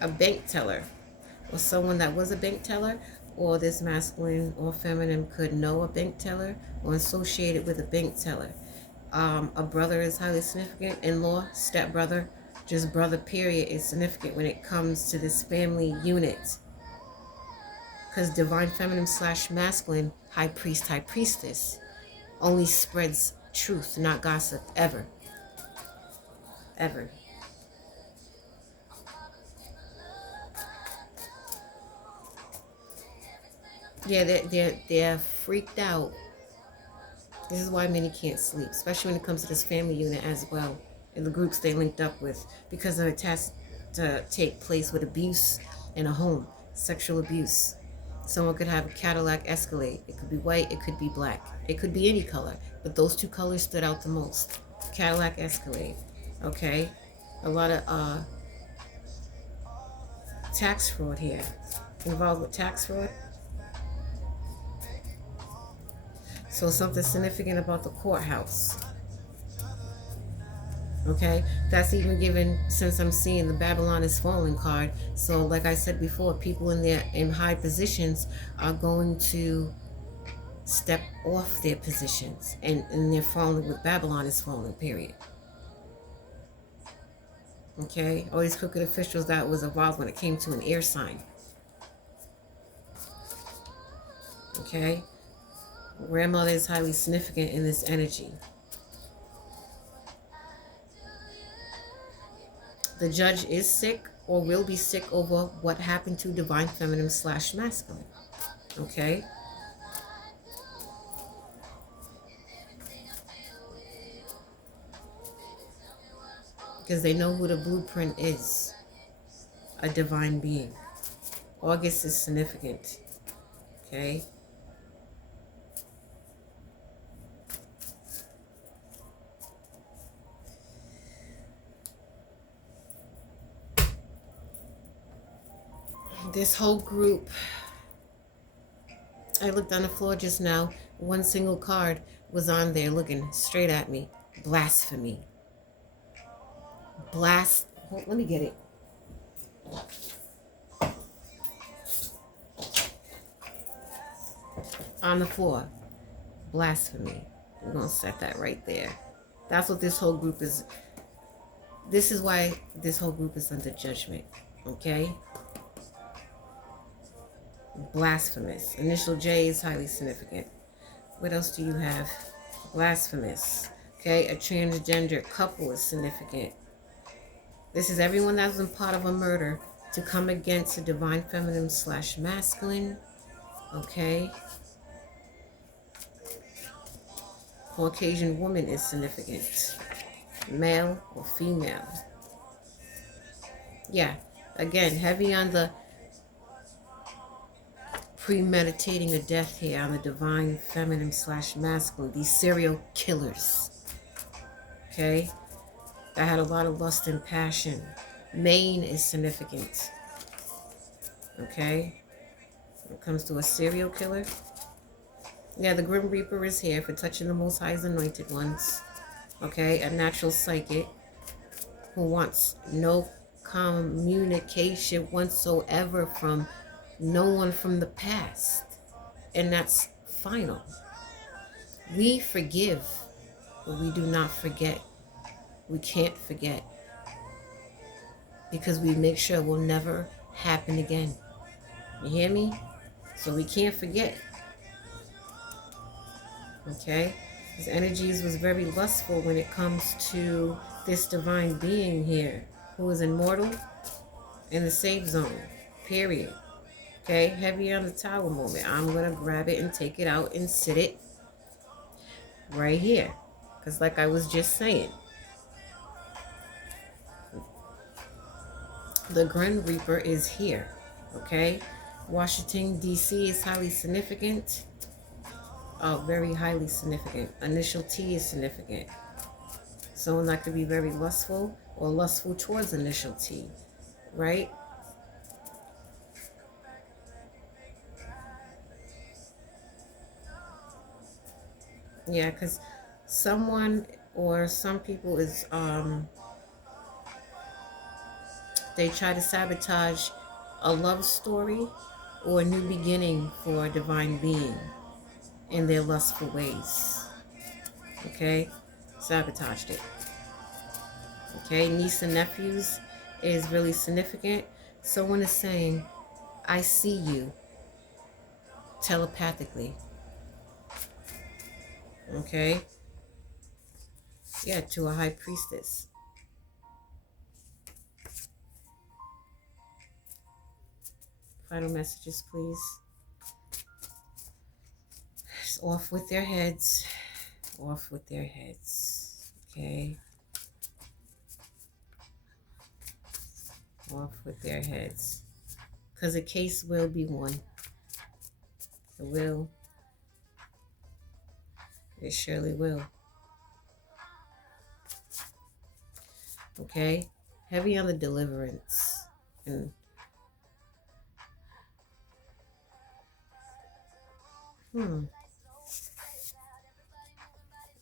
A bank teller. Or someone that was a bank teller. Or this masculine or feminine could know a bank teller or associate it with a bank teller. A brother is highly significant. In-law, stepbrother, just brother period is significant when it comes to this family unit. Because divine feminine / masculine, high priest, high priestess, only spreads truth, not gossip, ever. Ever. Yeah, they're freaked out. This is why many can't sleep, especially when it comes to this family unit as well, and the groups they linked up with, because of it has to take place with abuse in a home, sexual abuse. Someone could have a Cadillac Escalade. It could be white, it could be black, it could be any color, but those two colors stood out the most. Cadillac Escalade, okay? A lot of tax fraud here. Involved with tax fraud. So something significant about the courthouse. Okay, that's even given since I'm seeing the Babylon is falling card. So like I said before, people in high positions are going to step off their positions, and they're falling with Babylon is falling, period. Okay, all these crooked officials that was involved when it came to an air sign. Okay, grandmother is highly significant in this energy. The judge is sick or will be sick over what happened to divine feminine / masculine. Okay? Because they know who the blueprint is. A divine being. August is significant. Okay? This whole group, I looked on the floor just now, one single card was on there looking straight at me. Blasphemy. Let me get it. On the 4, blasphemy. We're going to set that right there. That's what this whole group is. This is why this whole group is under judgment. Okay? Blasphemous. Initial J is highly significant. What else do you have? Blasphemous. Okay? A transgender couple is significant. This is everyone that's been part of a murder to come against a divine feminine / masculine. Okay? Caucasian woman is significant. Male or female. Yeah. Again, heavy on the premeditating a death here on the divine feminine / masculine. These serial killers. Okay? That had a lot of lust and passion. Maine is significant. Okay? When it comes to a serial killer. Yeah, the Grim Reaper is here for touching the Most High's anointed ones. Okay? A natural psychic who wants no communication whatsoever from no one from the past. And that's final. We forgive, but we do not forget. We can't forget. Because we make sure it will never happen again. You hear me? So we can't forget. Okay? His energies was very lustful when it comes to this divine being here, who is immortal in the safe zone. Period. Okay? Heavy on the tower moment. I'm going to grab it and take it out and sit it right here. Because like I was just saying, the Grim Reaper is here. Okay? Washington, D.C. is highly significant. Very highly significant. Initial T is significant. Someone that could be very lustful or lustful towards initial T, right? Yeah, because someone or some people is, they try to sabotage a love story or a new beginning for a divine being in their lustful ways. Okay? Sabotaged it. Okay? Niece and nephews is really significant. Someone is saying, I see you telepathically. Okay? Yeah, to a high priestess. Final messages, please. It's off with their heads. Off with their heads. Okay? Off with their heads. Because a case will be won. It will. It surely will. Okay? Heavy on the deliverance. And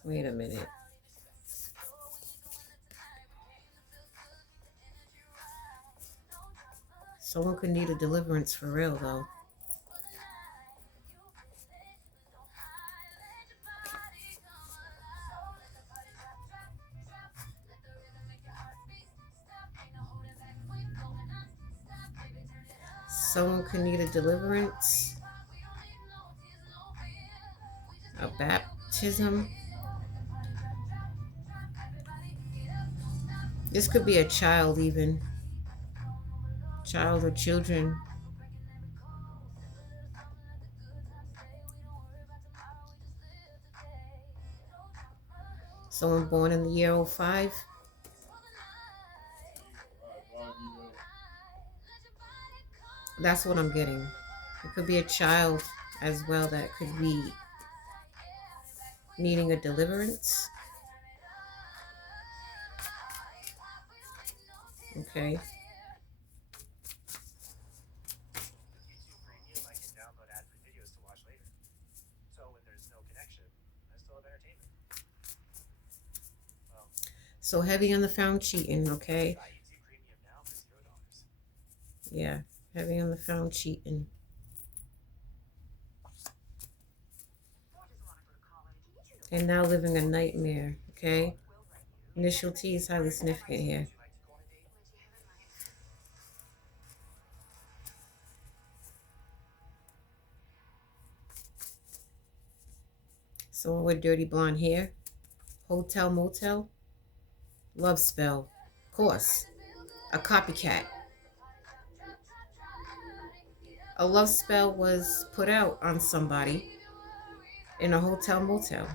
wait a minute. Someone could need a deliverance for real, though. Someone could need a deliverance. A baptism. This could be a child even. Child or children. Someone born in the year 05. That's what I'm getting. It could be a child as well that could be needing a deliverance. Okay. So heavy on the found cheating, okay? Heavy on the found cheating. And now living a nightmare, okay? Initial T is highly significant here. Someone with dirty blonde hair. Hotel, motel. Love spell. Of course. A copycat. A love spell was put out on somebody in a hotel, motel.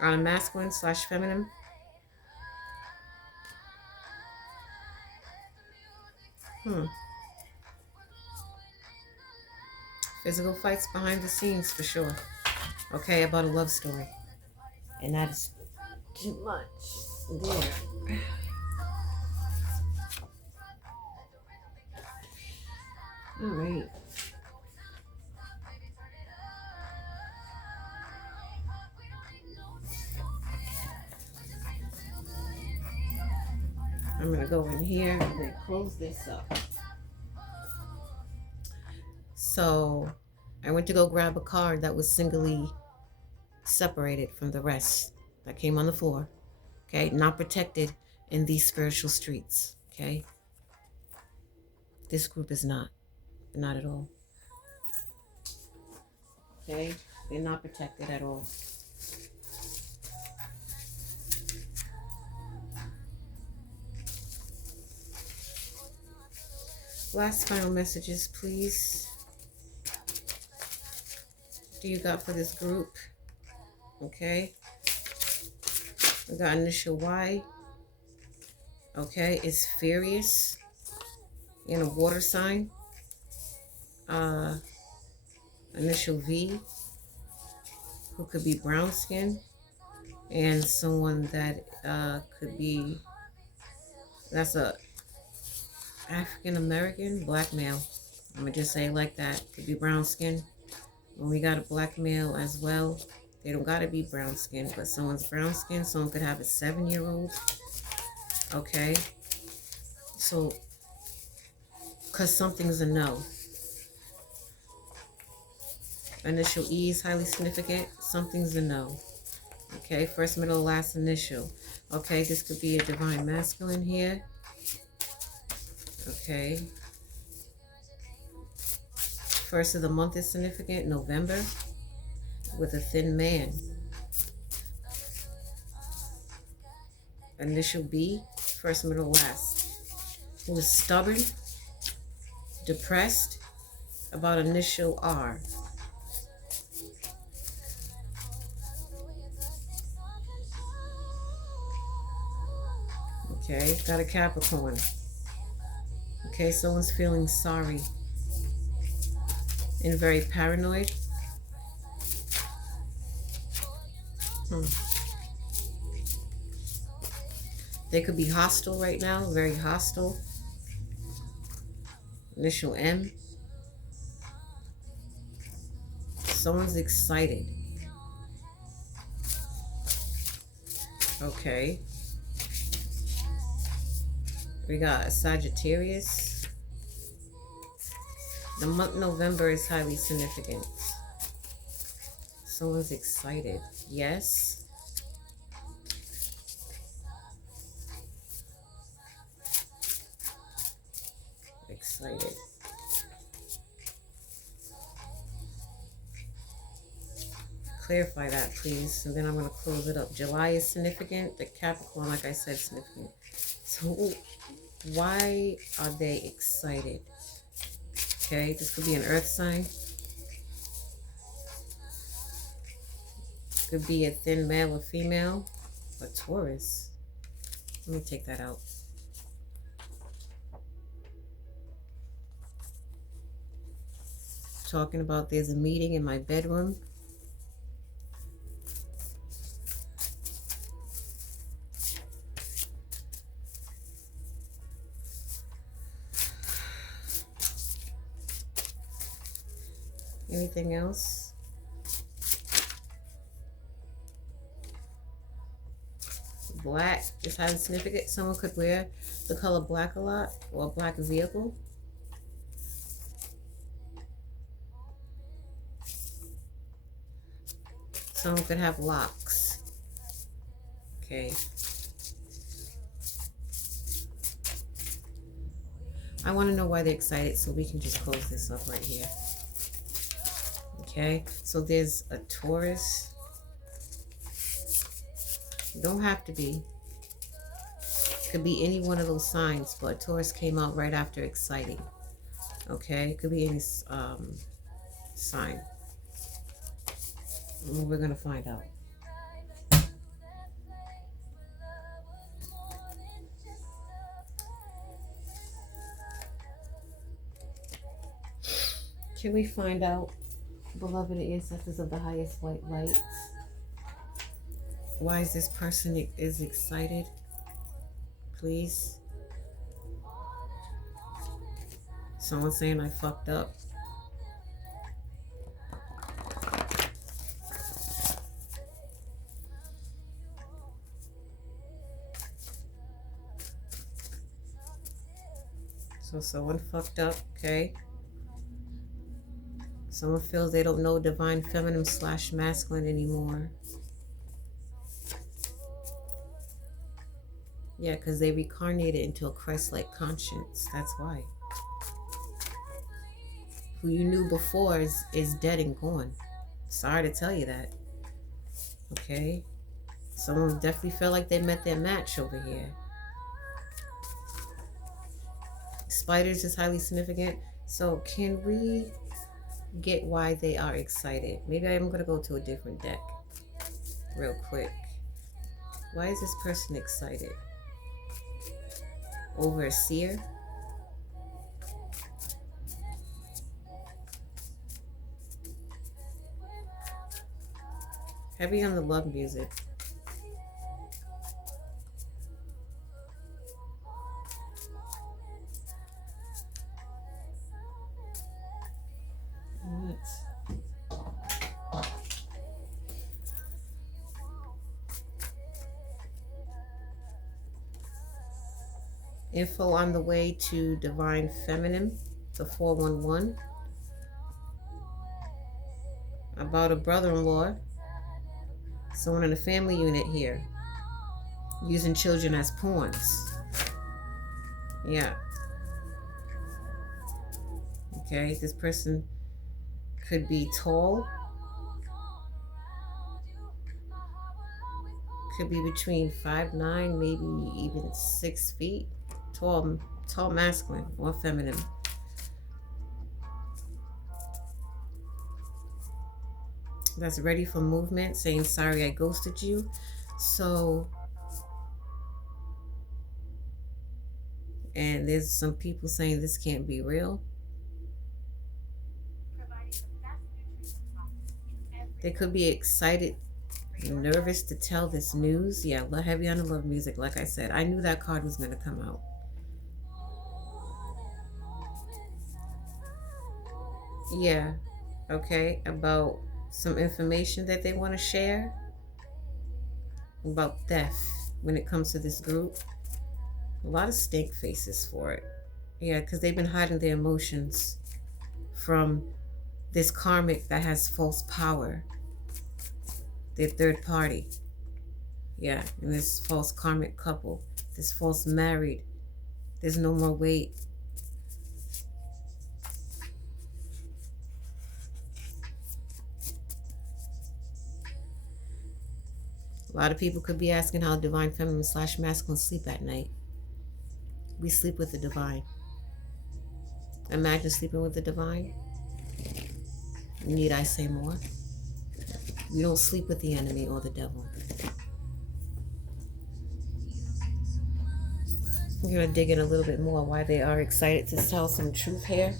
On a masculine / feminine. Physical fights behind the scenes for sure. Okay, about a love story. And that is too much. There. All right. I'm going to go in here and then close this up. So I went to go grab a card that was singly separated from the rest that came on the floor. Okay, not protected in these spiritual streets. Okay, this group is not at all. Okay, they're not protected at all. Last final messages, please. What do you got for this group? Okay. We got initial Y. Okay, it's furious in a water sign. Initial V, who could be brown skin, and someone that could be, that's a African American, black male. I'm gonna just say it like that. Could be brown skin. When we got a black male as well, they don't gotta be brown skin, but someone's brown skin. Someone could have a 7-year-old. Okay, so because something's a no. Initial E is highly significant. Something's a no. Okay, first, middle, last initial. Okay, this could be a divine masculine here. Okay. First of the month is significant, November, with a thin man. Initial B, first, middle, last. Who is stubborn, depressed, about initial R. Okay, got a Capricorn. Okay, someone's feeling sorry and very paranoid. They could be hostile right now, very hostile. Initial M. Someone's excited. Okay. We got a Sagittarius. The month November is highly significant. Someone's excited. Yes. Excited. Clarify that, please. And then I'm going to close it up. July is significant. The Capricorn, like I said, significant. So why are they excited? Okay, this could be an earth sign. Could be a thin male or female. A Taurus. Let me take that out. Talking about there's a meeting in my bedroom. Anything else? Black is highly significant. Someone could wear the color black a lot, or a black vehicle. Someone could have locks. Okay. I want to know why they're excited, so we can just close this up right here. Okay, so there's a Taurus. You don't have to be. Could be any one of those signs, but Taurus came out right after exciting. Okay, could be any sign. We're gonna find out. Can we find out, beloved ancestors of the highest white lights, why is this person is excited? Please. Someone saying I fucked up. So someone fucked up, okay? Someone feels they don't know divine feminine / masculine anymore. Yeah, because they reincarnated into a Christ-like conscience. That's why. Who you knew before is dead and gone. Sorry to tell you that. Okay? Someone definitely felt like they met their match over here. Spiders is highly significant. So can we get why they are excited? Maybe I'm going to go to a different deck real quick. Why is this person excited? Over a seer? Heavy on the love music. What? Info on the way to divine feminine, the 411. About a brother-in-law. Someone in a family unit here. Using children as pawns. Yeah. Okay, this person could be tall. Could be between 5'9", maybe even 6 feet. Tall masculine or feminine. That's ready for movement, saying sorry I ghosted you. So, and there's some people saying this can't be real. They could be excited, nervous to tell this news. Yeah, heavy on the love music. Like I said, I knew that card was going to come out. Yeah, okay, about some information that they want to share about theft when it comes to this group. A lot of stink faces for it. Yeah, because they've been hiding their emotions from this karmic that has false power. Their third party. Yeah, and this false karmic couple. This false married. There's no more weight. A lot of people could be asking how divine feminine / masculine sleep at night. We sleep with the divine. Imagine sleeping with the divine. Need I say more? We don't sleep with the enemy or the devil. I'm going to dig in a little bit more why they are excited to tell some truth here.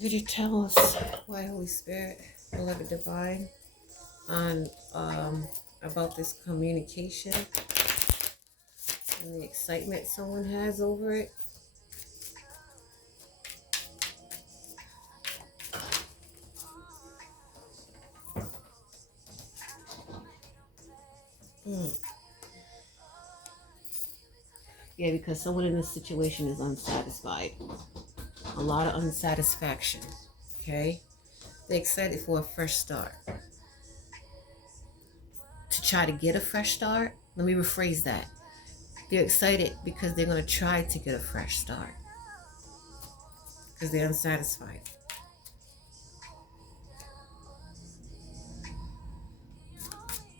Could you tell us why, Holy Spirit, beloved divine, on about this communication and the excitement someone has over it? Yeah, because someone in this situation is unsatisfied. A lot of unsatisfaction. Okay? They're excited for a fresh start. To try to get a fresh start, let me rephrase that. They're excited because they're going to try to get a fresh start. Because they're unsatisfied.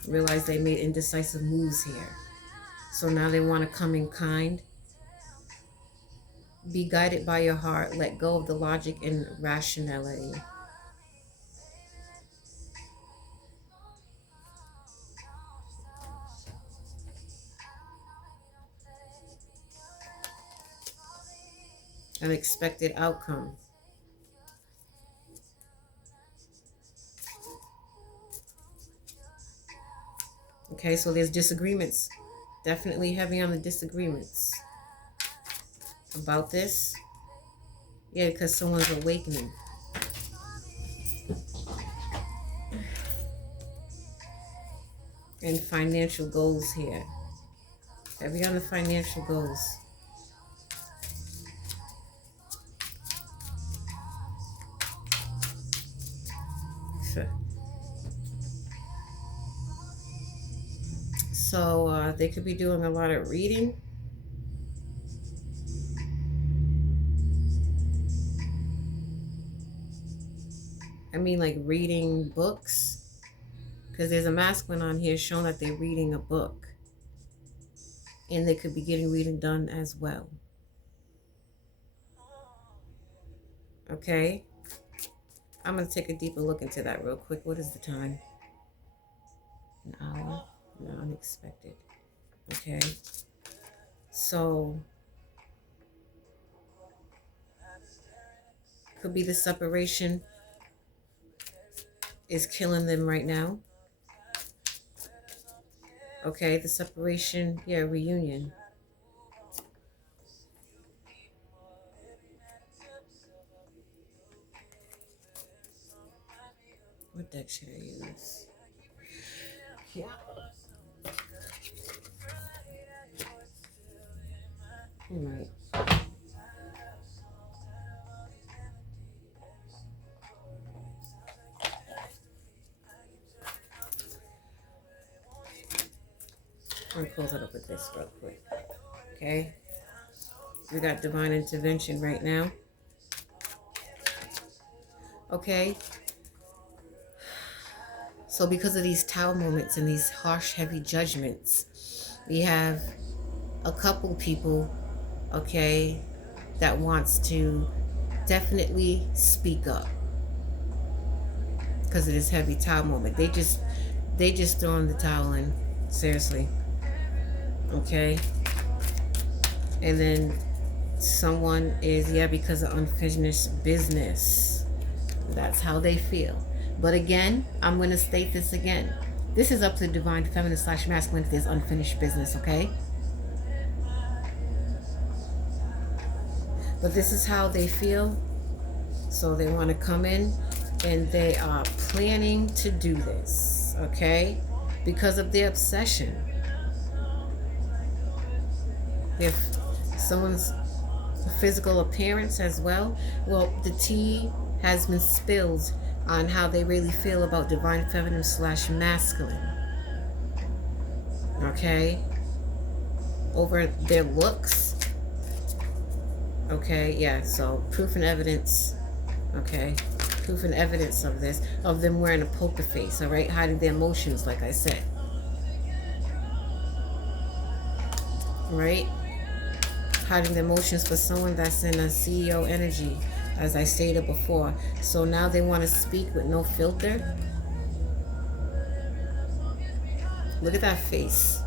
Realize they made indecisive moves here. So now they want to come in kind. Be guided by your heart. Let go of the logic and rationality. Unexpected outcome. Okay, so there's disagreements. Definitely heavy on the disagreements about this. Yeah, because someone's awakening. And financial goals here. Heavy on the financial goals. So they could be doing a lot of reading. I mean, like reading books. Because there's a masculine on here showing that they're reading a book. And they could be getting reading done as well. Okay? I'm going to take a deeper look into that real quick. What is the time? An hour? No, unexpected. Okay. So, could be the separation is killing them right now. Okay, the separation, yeah, reunion. What deck should I use? Yeah. All right. I'm going to close it up with this real quick. Okay. We got divine intervention right now. Okay. So because of these tower moments and these harsh, heavy judgments, we have a couple people, okay, that wants to definitely speak up because of this heavy tower moment. They just throwing the towel in, seriously. Okay. And then someone is, yeah, because of unfinished business. That's how they feel. But again, I'm going to state this again. This is up to divine feminine / masculine if there's unfinished business, okay? But this is how they feel. So they want to come in and they are planning to do this, okay? Because of their obsession. If someone's physical appearance as well, well, the tea has been spilled on how they really feel about divine feminine / masculine. Okay? Over their looks. Okay, yeah, so proof and evidence. Okay? Proof and evidence of this, of them wearing a poker face, all right? Hiding their emotions, like I said. Right? Hiding their emotions for someone that's in a CEO energy, as I stated before. So now they want to speak with no filter. Look at that face.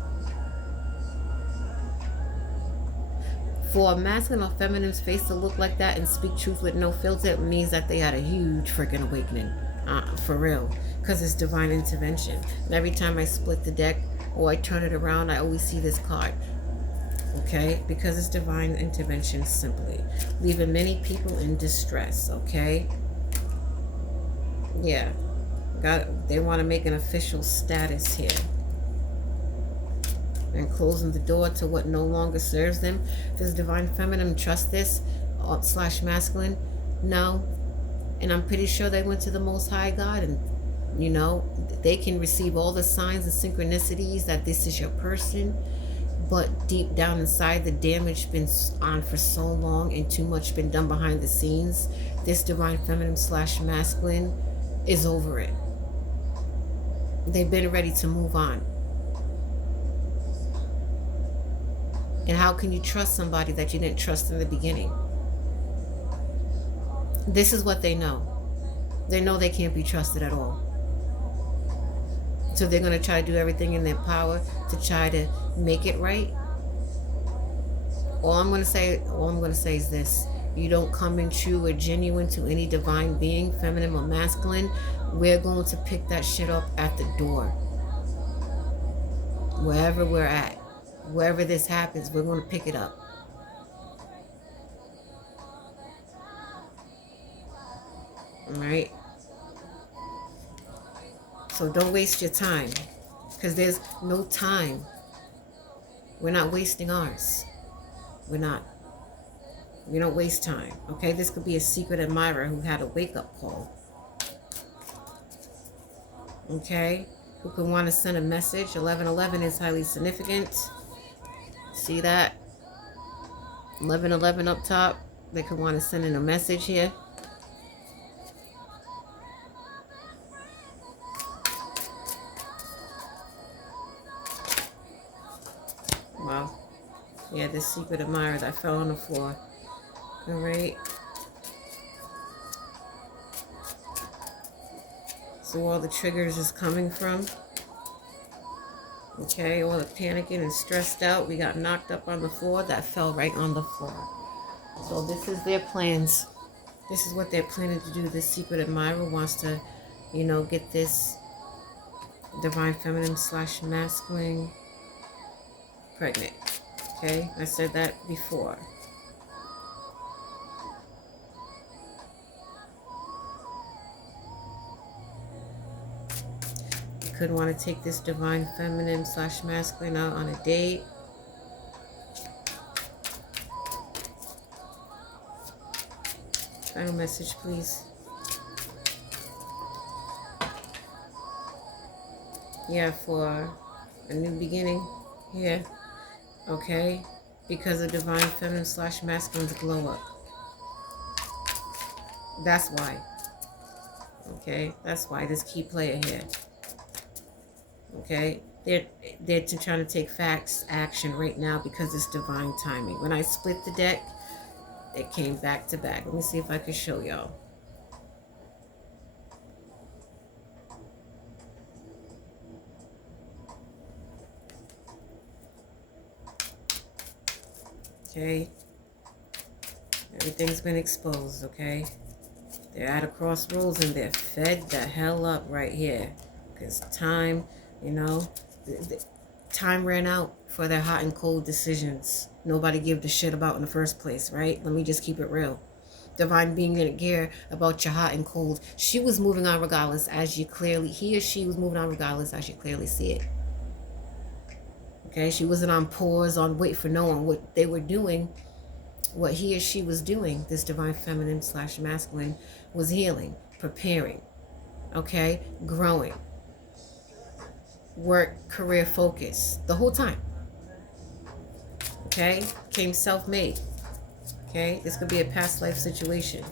For a masculine or feminine's face to look like that and speak truth with no filter, it means that they had a huge freaking awakening. For real. Because it's divine intervention. And every time I split the deck or I turn it around, I always see this card. Okay? Because it's divine intervention simply. Leaving many people in distress. Okay? Yeah. They want to make an official status here. and closing the door to what no longer serves them. Does divine feminine trust this slash masculine? No. And I'm pretty sure they went to the Most High God, and you know, they can receive all the signs and synchronicities that this is your person. But deep down inside, the damage been on for so long and too much been done behind the scenes. This divine feminine slash masculine is over it. They've been ready to move on. And how can you trust somebody that you didn't trust in the beginning? This is what they know. They know they can't be trusted at all. So they're going to try to do everything in their power to try to make it right. All I'm going to say is this. You don't come in true or genuine to any divine being, feminine or masculine, we're going to pick that shit up at the door. Wherever we're at, wherever this happens, we're going to pick it up. All right? So don't waste your time, because there's no time. We're not wasting ours. We're not. We don't waste time, okay? This could be a secret admirer who had a wake-up call, okay? Who could want to send a message. 1111 is highly significant. See that? 1111 up top. They could want to send in a message here. Wow. Yeah, this secret admirer that fell on the floor. All right. So all the triggers is coming from. Okay, all the panicking and stressed out. We got knocked up on the floor. That fell right on the floor. So this is their plans. This is what they're planning to do. This secret admirer wants to, you know, get this divine feminine slash masculine pregnant. Okay, I said that before. You could want to take this divine feminine slash masculine out on a date. Final message, please. Yeah, for a new beginning here. Okay, because of divine feminine slash masculine's glow up. That's why. Okay, that's why this key player here. Okay, they're trying to take facts action right now because it's divine timing. When I split the deck, it came back to back. Let me see if I can show y'all. Okay, everything's been exposed. Okay, they're at a crossroads and they're fed the hell up right here because time, you know, the time ran out for their hot and cold decisions. Nobody gave a shit about in the first place, right? Let me just keep it real. Divine being didn't care about your hot and cold. She was moving on regardless, as you clearly, he or she was moving on regardless, as you clearly see it. Okay, she wasn't on pause, on wait for no one. What they were doing, what he or she was doing, this divine feminine slash masculine, was healing, preparing, okay, growing, work, career focus, the whole time. Okay, came self-made. Okay, this could be a past life situation.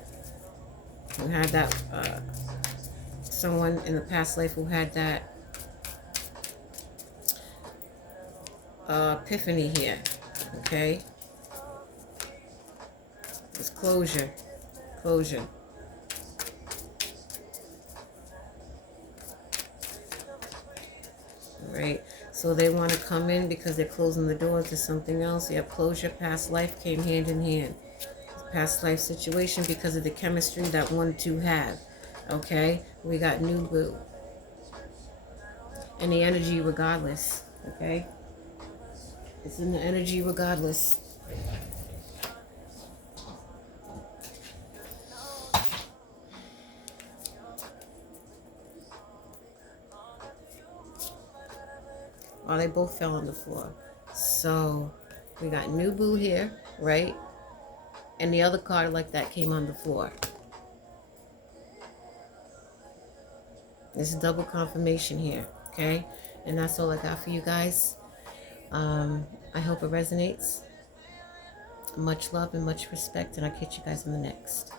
Who had that, someone in the past life who had that epiphany here. Okay, it's closure. Right, so they want to come in because they're closing the door to something else. Yeah, closure, past life came hand in hand. Past life situation because of the chemistry that 1-2 have. Okay, we got new boo and the energy regardless. Okay, it's in the energy regardless. Oh, they both fell on the floor. So we got new boo here, right? And the other card like that came on the floor. This is double confirmation here, okay? And that's all I got for you guys. I hope it resonates. Much love and much respect, and I'll catch you guys in the next.